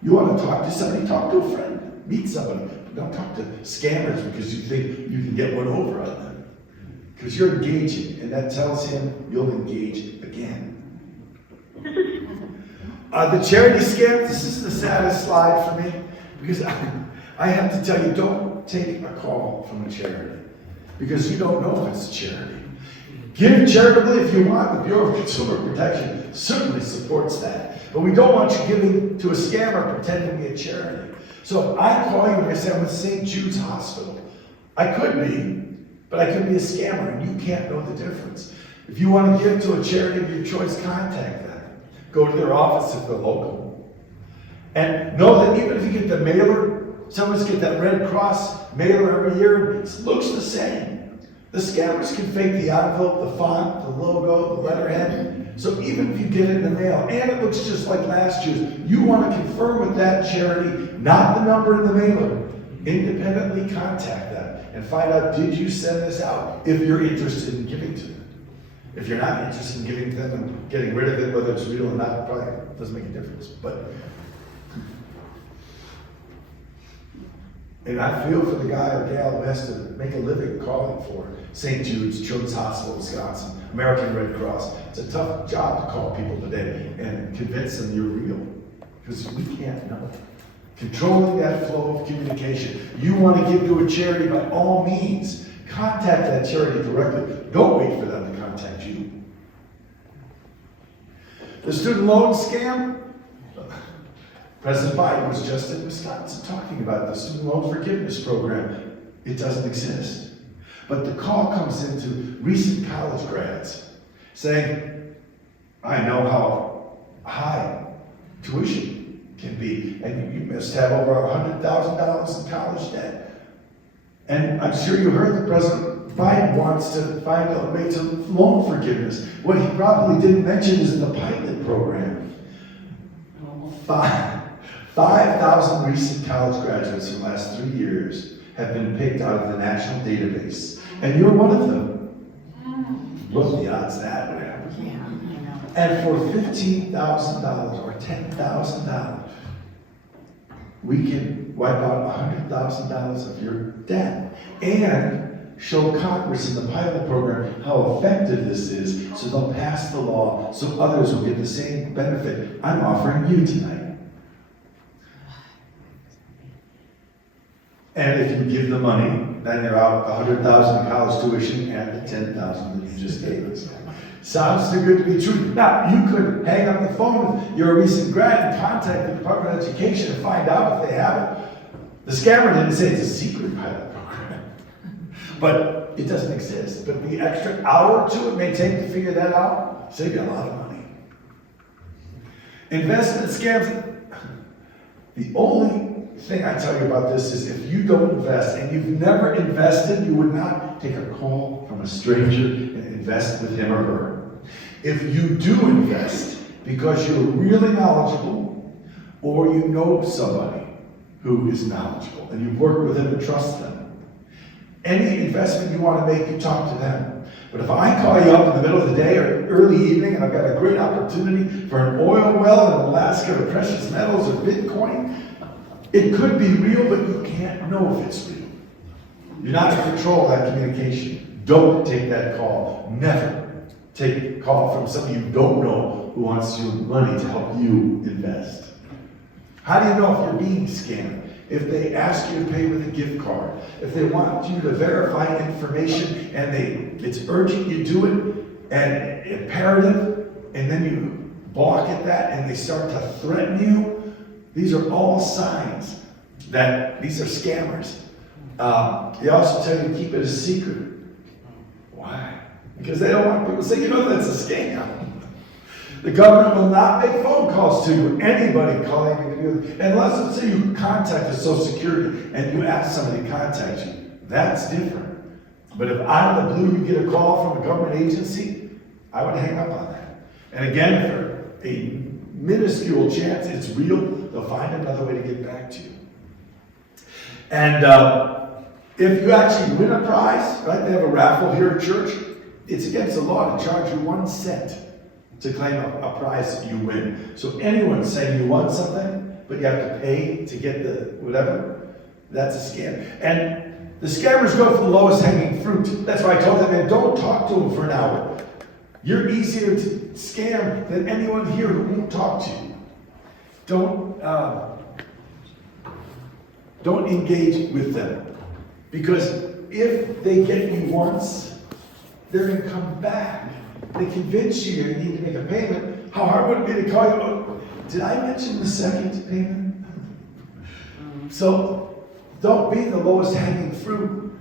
You want to talk to somebody, talk to a friend, meet somebody. Don't talk to scammers because you think you can get one over on them. Because you're engaging, and that tells him you'll engage again. The charity scam, this is the saddest slide for me, because I have to tell you, don't take a call from a charity, because you don't know if it's a charity. Give charitably if you want. The Bureau of Consumer Protection certainly supports that. But we don't want you giving to a scammer pretending to be a charity. So I call you and I say, I'm with St. Jude's Hospital. I could be, but I could be a scammer, and you can't know the difference. If you want to give to a charity of your choice, contact them. Go to their office if they're local. And know that even if you get the mailer, some of us get that Red Cross mailer every year, and it looks the same. The scammers can fake the envelope, the font, the logo, the letterhead. So even if you get it in the mail, and it looks just like last year's, you want to confirm with that charity, not the number in the mailer. Independently contact them and find out, did you send this out, if you're interested in giving to them. If you're not interested in giving to them and getting rid of it, whether it's real or not, probably doesn't make a difference. And I feel for the guy or gal who has to make a living calling for St. Jude's, Children's Hospital, Wisconsin, American Red Cross. It's a tough job to call people today and convince them you're real, because we can't know. Controlling that flow of communication. You want to give to a charity, by all means, contact that charity directly. Don't wait for them to contact you. The student loan scam. President Biden was just in Wisconsin talking about the student loan forgiveness program. It doesn't exist. But the call comes into recent college grads saying, I know how high tuition can be, and you must have over $100,000 in college debt. And I'm sure you heard that President Biden wants to find a way to loan forgiveness. What he probably didn't mention is the pilot program. 5,000 recent college graduates in the last 3 years have been picked out of the national database. And you're one of them. What are the odds that would happen? And for $15,000 or $10,000, we can wipe out $100,000 of your debt and show Congress in the pilot program how effective this is, so they'll pass the law so others will get the same benefit I'm offering you tonight. And if you give the money, then you're out $100,000 in college tuition and the $10,000 that you just gave us. Sounds too good to be true. Now, you could hang up the phone with your recent grad and contact the Department of Education and find out if they have it. The scammer didn't say it's a secret pilot program, but it doesn't exist. But the extra hour or two it may take to figure that out, save you a lot of money. Investment scams. The only thing I tell you about this is, if you don't invest and you've never invested, you would not take a call from a stranger and invest with him or her. If you do invest because you're really knowledgeable, or you know somebody who is knowledgeable and you work with them and trust them, any investment you want to make, you talk to them. But if I call you up in the middle of the day or early evening and I've got a great opportunity for an oil well in Alaska or precious metals or Bitcoin, it could be real, but you can't know if it's real. You're not in control of that communication. Don't take that call. Never take a call from somebody you don't know who wants your money to help you invest. How do you know if you're being scammed? If they ask you to pay with a gift card, if they want you to verify information and it's urgent you do it and imperative, and then you balk at that and they start to threaten you, these are all signs that these are scammers. They also tell you to keep it a secret. Why? Because they don't want people to say, that's a scam. The government will not make phone calls to you, anybody calling you, unless, let's say, you contact the Social Security and you ask somebody to contact you. That's different. But if out of the blue you get a call from a government agency, I would hang up on that. And again, for a minuscule chance it's real, they'll find another way to get back to you. And if you actually win a prize, right, they have a raffle here at church, it's against the law to charge you 1 cent to claim a prize that you win. So anyone saying you won something, but you have to pay to get the whatever, that's a scam. And the scammers go for the lowest hanging fruit. That's why I told them, man, don't talk to them for an hour. You're easier to scam than anyone here who won't talk to you. Don't engage with them. Because if they get you once, they're going to come back. They convince you you need to make a payment. How hard would it be to call you? Oh, did I mention the second payment? So don't be the lowest hanging fruit.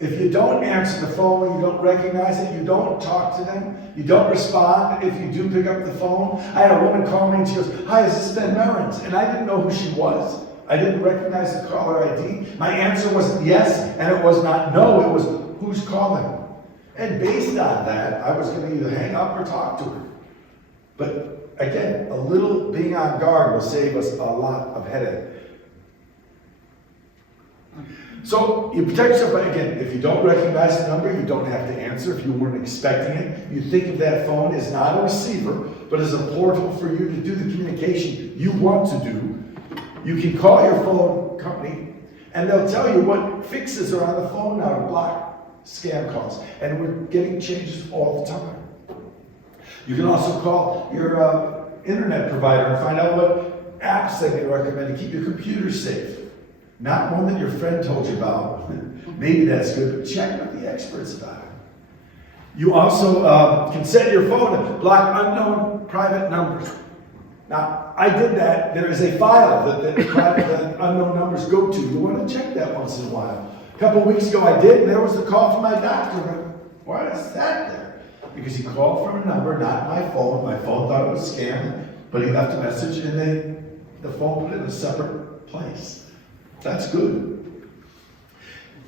If you don't answer the phone, you don't recognize it, you don't talk to them, you don't respond if you do pick up the phone. I had a woman call me and she goes, "Hi, is this Ben Merrins?" And I didn't know who she was. I didn't recognize the caller ID. My answer wasn't yes, and it was not no, it was who's calling. And based on that, I was going to either hang up or talk to her. But again, a little being on guard will save us a lot of headache. So you protect yourself, but again, if you don't recognize the number, you don't have to answer if you weren't expecting it. You think of that phone as not a receiver, but as a portal for you to do the communication you want to do. You can call your phone company and they'll tell you what fixes are on the phone now to block scam calls. And we're getting changes all the time. You can also call your internet provider and find out what apps they can recommend to keep your computer safe. Not one that your friend told you about. Maybe that's good, but check with the experts about it. You also can set your phone to block unknown private numbers. Now, I did that. There is a file that unknown numbers go to. You want to check that once in a while. A couple of weeks ago I did, and there was the call from my doctor. Why is that there? Because he called from a number, not my phone. My phone thought it was a scam, but he left a message and the phone put it in a separate place. That's good.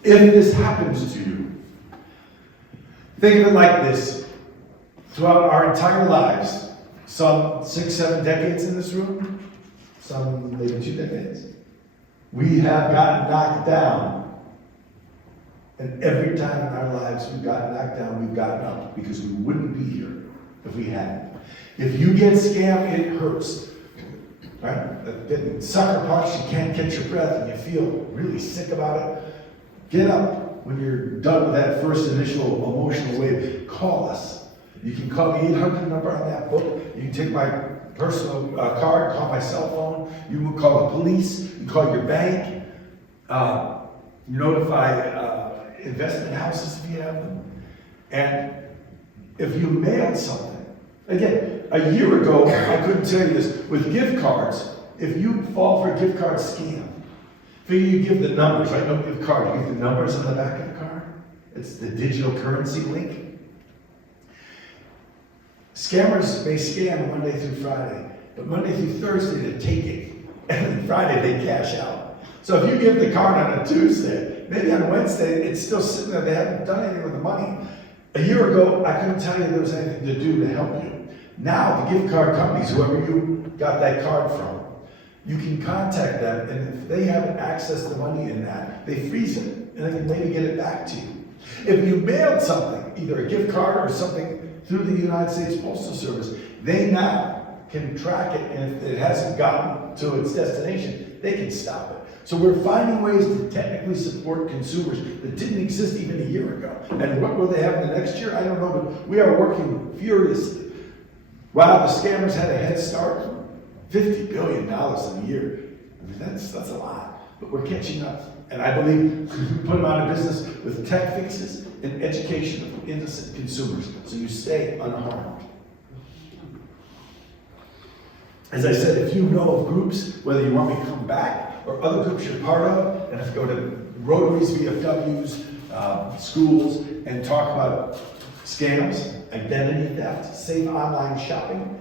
If this happens to you, think of it like this. Throughout our entire lives, some 6, 7 decades in this room, some maybe 2 decades, we have gotten knocked down. And every time in our lives we've gotten knocked down, we've gotten up because we wouldn't be here if we hadn't. If you get scammed, it hurts. Right? That sucker punch, you can't catch your breath and you feel really sick about it. Get up when you're done with that first initial emotional wave. Call us. You can call the 800 number on that book. You can take my personal card, call my cell phone. You can call the police. You can call your bank. Notify investment houses if you have them. And if you mailed something, again, a year ago, I couldn't tell you this, with gift cards, if you fall for a gift card scam, figure you give the numbers, right? No gift card, you give the numbers on the back of the card. It's the digital currency link. Scammers may scam Monday through Friday, but Monday through Thursday they take it, and then Friday they cash out. So if you give the card on a Tuesday, maybe on Wednesday it's still sitting there, they haven't done anything with the money. A year ago, I couldn't tell you there was anything to do to help you. Now, the gift card companies, whoever you got that card from, you can contact them, and if they haven't accessed the money in that, they freeze it, and they can maybe get it back to you. If you mailed something, either a gift card or something through the United States Postal Service, they now can track it, and if it hasn't gotten to its destination, they can stop it. So we're finding ways to technically support consumers that didn't exist even a year ago. And what will they have in the next year? I don't know, but we are working furiously. Wow, the scammers had a head start. $50 billion in a year. I mean, that's a lot, but we're catching up. And I believe we put them out of business with tech fixes and education of innocent consumers, so you stay unharmed. As I said, if you know of groups, whether you want me to come back or other groups you're part of, and if you go to Rotaries, VFWs, schools, and talk about scams, identity theft, safe online shopping,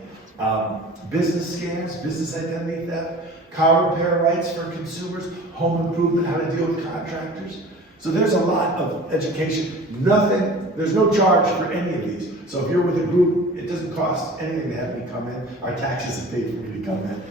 business scams, business identity theft, car repair rights for consumers, home improvement, how to deal with contractors. So there's a lot of education. There's no charge for any of these. So if you're with a group, it doesn't cost anything to have me come in. Our taxes have paid for me to come in.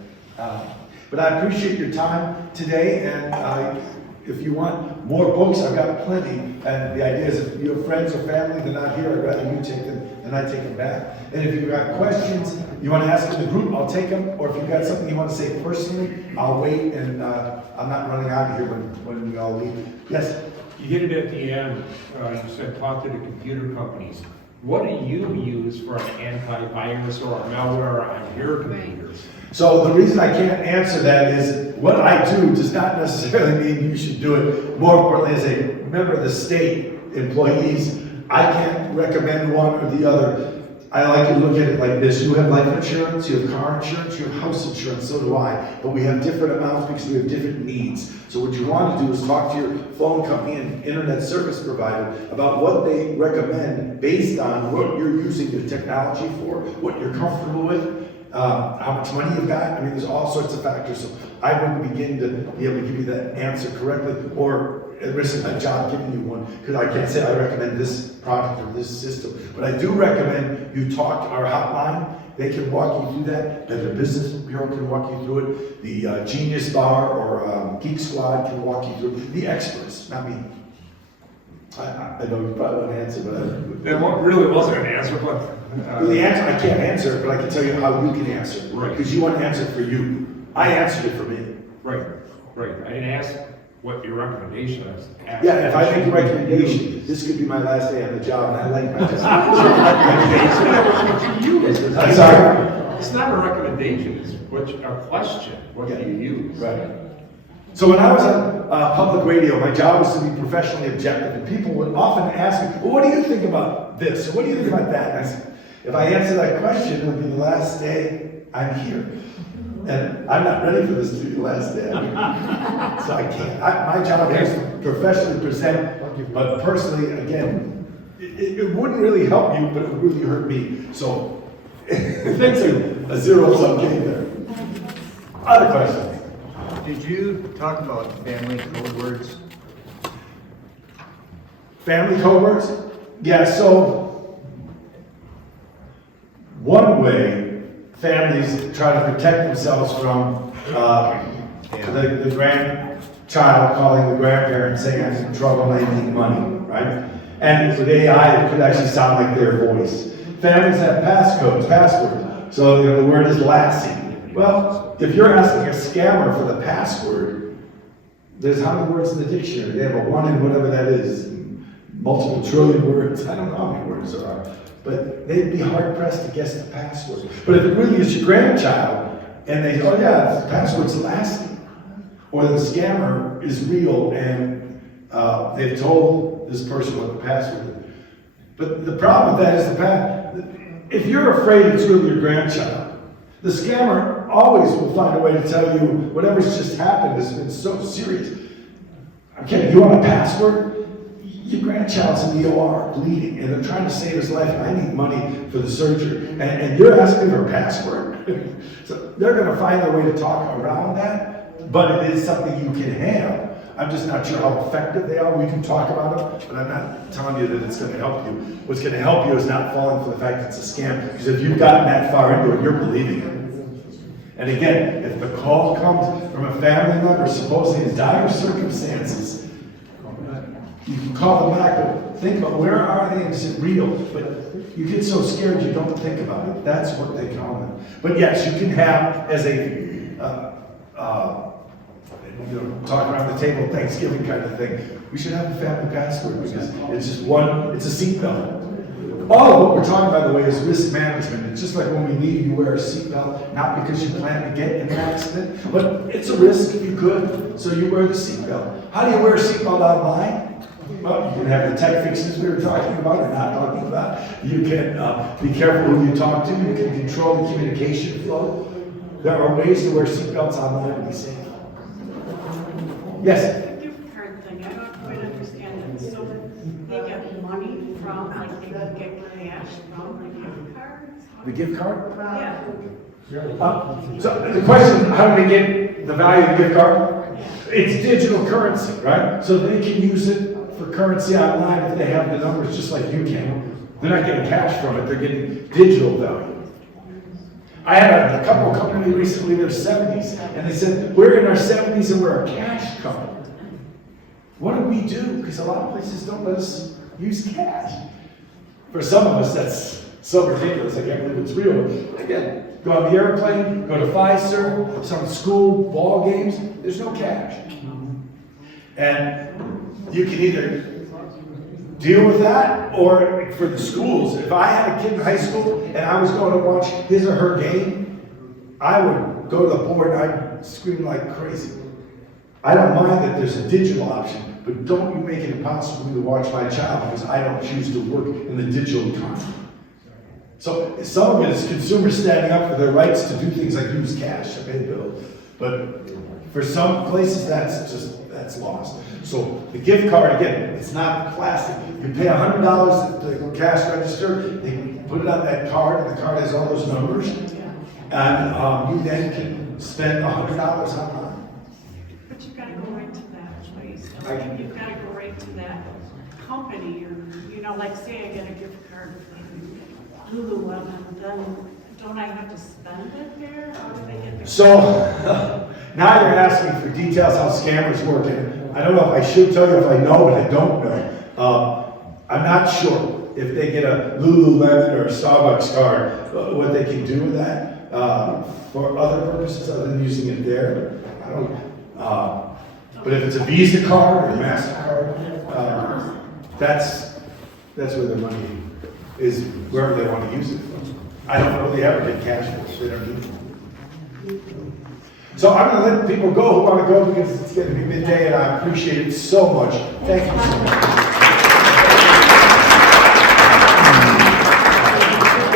But I appreciate your time today, and if you want more books, I've got plenty. And the idea is if you have friends or family, they're not here, I'd rather you take them than I take them back. And if you've got questions you want to ask in the group, I'll take them. Or if you've got something you want to say personally, I'll wait, and I'm not running out of here when we all leave. Yes? You hit it at the end. You said talk to the computer companies. What do you use for an antivirus or a malware on your computers? So the reason I can't answer that is what I do does not necessarily mean you should do it. More importantly, as a member of the state, employees, I can't recommend one or the other. I like to look at it like this. You have life insurance, you have car insurance, you have house insurance, so do I. But we have different amounts because we have different needs. So what you want to do is talk to your phone company and internet service provider about what they recommend based on what you're using your technology for, what you're comfortable with, how much money you've got. I mean, there's all sorts of factors. So I wouldn't begin to be able to give you that answer correctly or at risk of my job giving you one, because I can't say I recommend this product or this system. But I do recommend you talk to our hotline. They can walk you through that. The Business Bureau can walk you through it. The Genius Bar or Geek Squad can walk you through it. The experts, not me. I know you probably want to answer, but It really wasn't an answer, but. The answer, I can't answer it, but I can tell you how you can answer it. Right. Because you want to answer it for you. I answered it for me. Right, right. I didn't ask what your recommendation is. Yeah, if I make a recommendation, this could be my last day on the job, and I like my job. I'm sorry? It's not a recommendation, it's a question. What do you use? Right. So when I was on public radio, my job was to be professionally objective, and people would often ask me, well, what do you think about this? Or what do you think about that? And I said, if I answer that question, it'll be the last day I'm here. And I'm not ready for this to be the last day. So I can't. My job is to professionally present, but personally, again, it wouldn't really help you, but it would really hurt me. So it's a zero-sum game there. Other questions? Did you talk about family code words? Family code words? Yeah, so one way families try to protect themselves from the grandchild calling the grandparent saying I'm in trouble and I need money, right? And with AI, it could actually sound like their voice. Families have passwords. So the word is Lassie. Well, if you're asking a scammer for the password, there's how many words in the dictionary? They have a one in whatever that is, multiple trillion words. I don't know how many words there are. But they'd be hard pressed to guess the password. But if it really is your grandchild, and they, oh yeah, the password's Lassie, or the scammer is real and they've told this person what the password is. But the problem with that is if you're afraid it's really your grandchild, the scammer always will find a way to tell you whatever's just happened has been so serious. Okay, you want a password? Your grandchild's in the OR bleeding, and they're trying to save his life, and I need money for the surgery, and you're asking for a password? So they're going to find a way to talk around that, but it is something you can have. I'm just not sure how effective they are. We can talk about them, but I'm not telling you that it's going to help you. What's going to help you is not falling for the fact that it's a scam, because if you've gotten that far into it, you're believing it. And again, if the call comes from a family member supposedly in dire circumstances, you can call them back, but think about where are they and is it real? But you get so scared you don't think about it. That's what they call them. But yes, you can have as a, talk around the table, Thanksgiving kind of thing. We should have a family password because it's just one, it's a seatbelt. All of what we're talking, by the way, is risk management. It's just like when we leave, you wear a seatbelt, not because you plan to get in an accident, but it's a risk if you could, so you wear the seatbelt. How do you wear a seatbelt online? Well, you can have the tech fixes we were talking about or not talking about. You can be careful who you talk to. You can control the communication flow. There are ways to wear seatbelts online to be safe. Yes? The gift card thing, I don't quite understand it. So they get money from, like they can get cash from the gift cards? The gift card? Yeah. So the question is, how do they get the value of the gift card? It's digital currency, right? So they can use it for currency online if they have the numbers just like you can. They're not getting cash from it, they're getting digital value. I had a couple come to me recently, they're 70s, and they said, we're in our 70s and we're a cash company. What do we do? Because a lot of places don't let us use cash. For some of us, that's so ridiculous, I can't believe it's real. Again, go on the airplane, go to Pfizer, some school ball games, there's no cash. And you can either deal with that, or for the schools, if I had a kid in high school and I was going to watch his or her game, I would go to the board and I'd scream like crazy. I don't mind that there's a digital option, but don't you make it impossible for me to watch my child because I don't choose to work in the digital economy. So some of it is consumers standing up for their rights to do things like use cash to pay the bill. But for some places, that's lost. So the gift card, again, it's not plastic. You pay $100 at the cash register, they put it on that card, and the card has all those numbers. And you then can spend $100 online. But you've gotta go right to that place. You've gotta go right to that company, or, you know, like say I get a gift card for Lululemon, then don't I have to spend it there? How do they get the? So, now you're asking for details how scammers work, and I don't know if I should tell you if I know, but I don't know. I'm not sure if they get a Lululemon or a Starbucks card, what they can do with that for other purposes other than using it there. I don't. But if it's a Visa card or a MasterCard, that's where their money is, wherever they want to use it from. I don't know if they ever get cash for it. They don't need it. So I'm going to let people go who want to go because it's going to be midday, and I appreciate it so much. Thank you so much.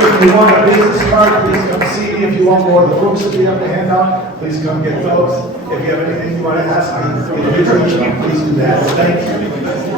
If you want a business card, please come see me. If you want more of the books that we have to hand out, please come get those. If you have anything you want to ask me, please do that. Thank you.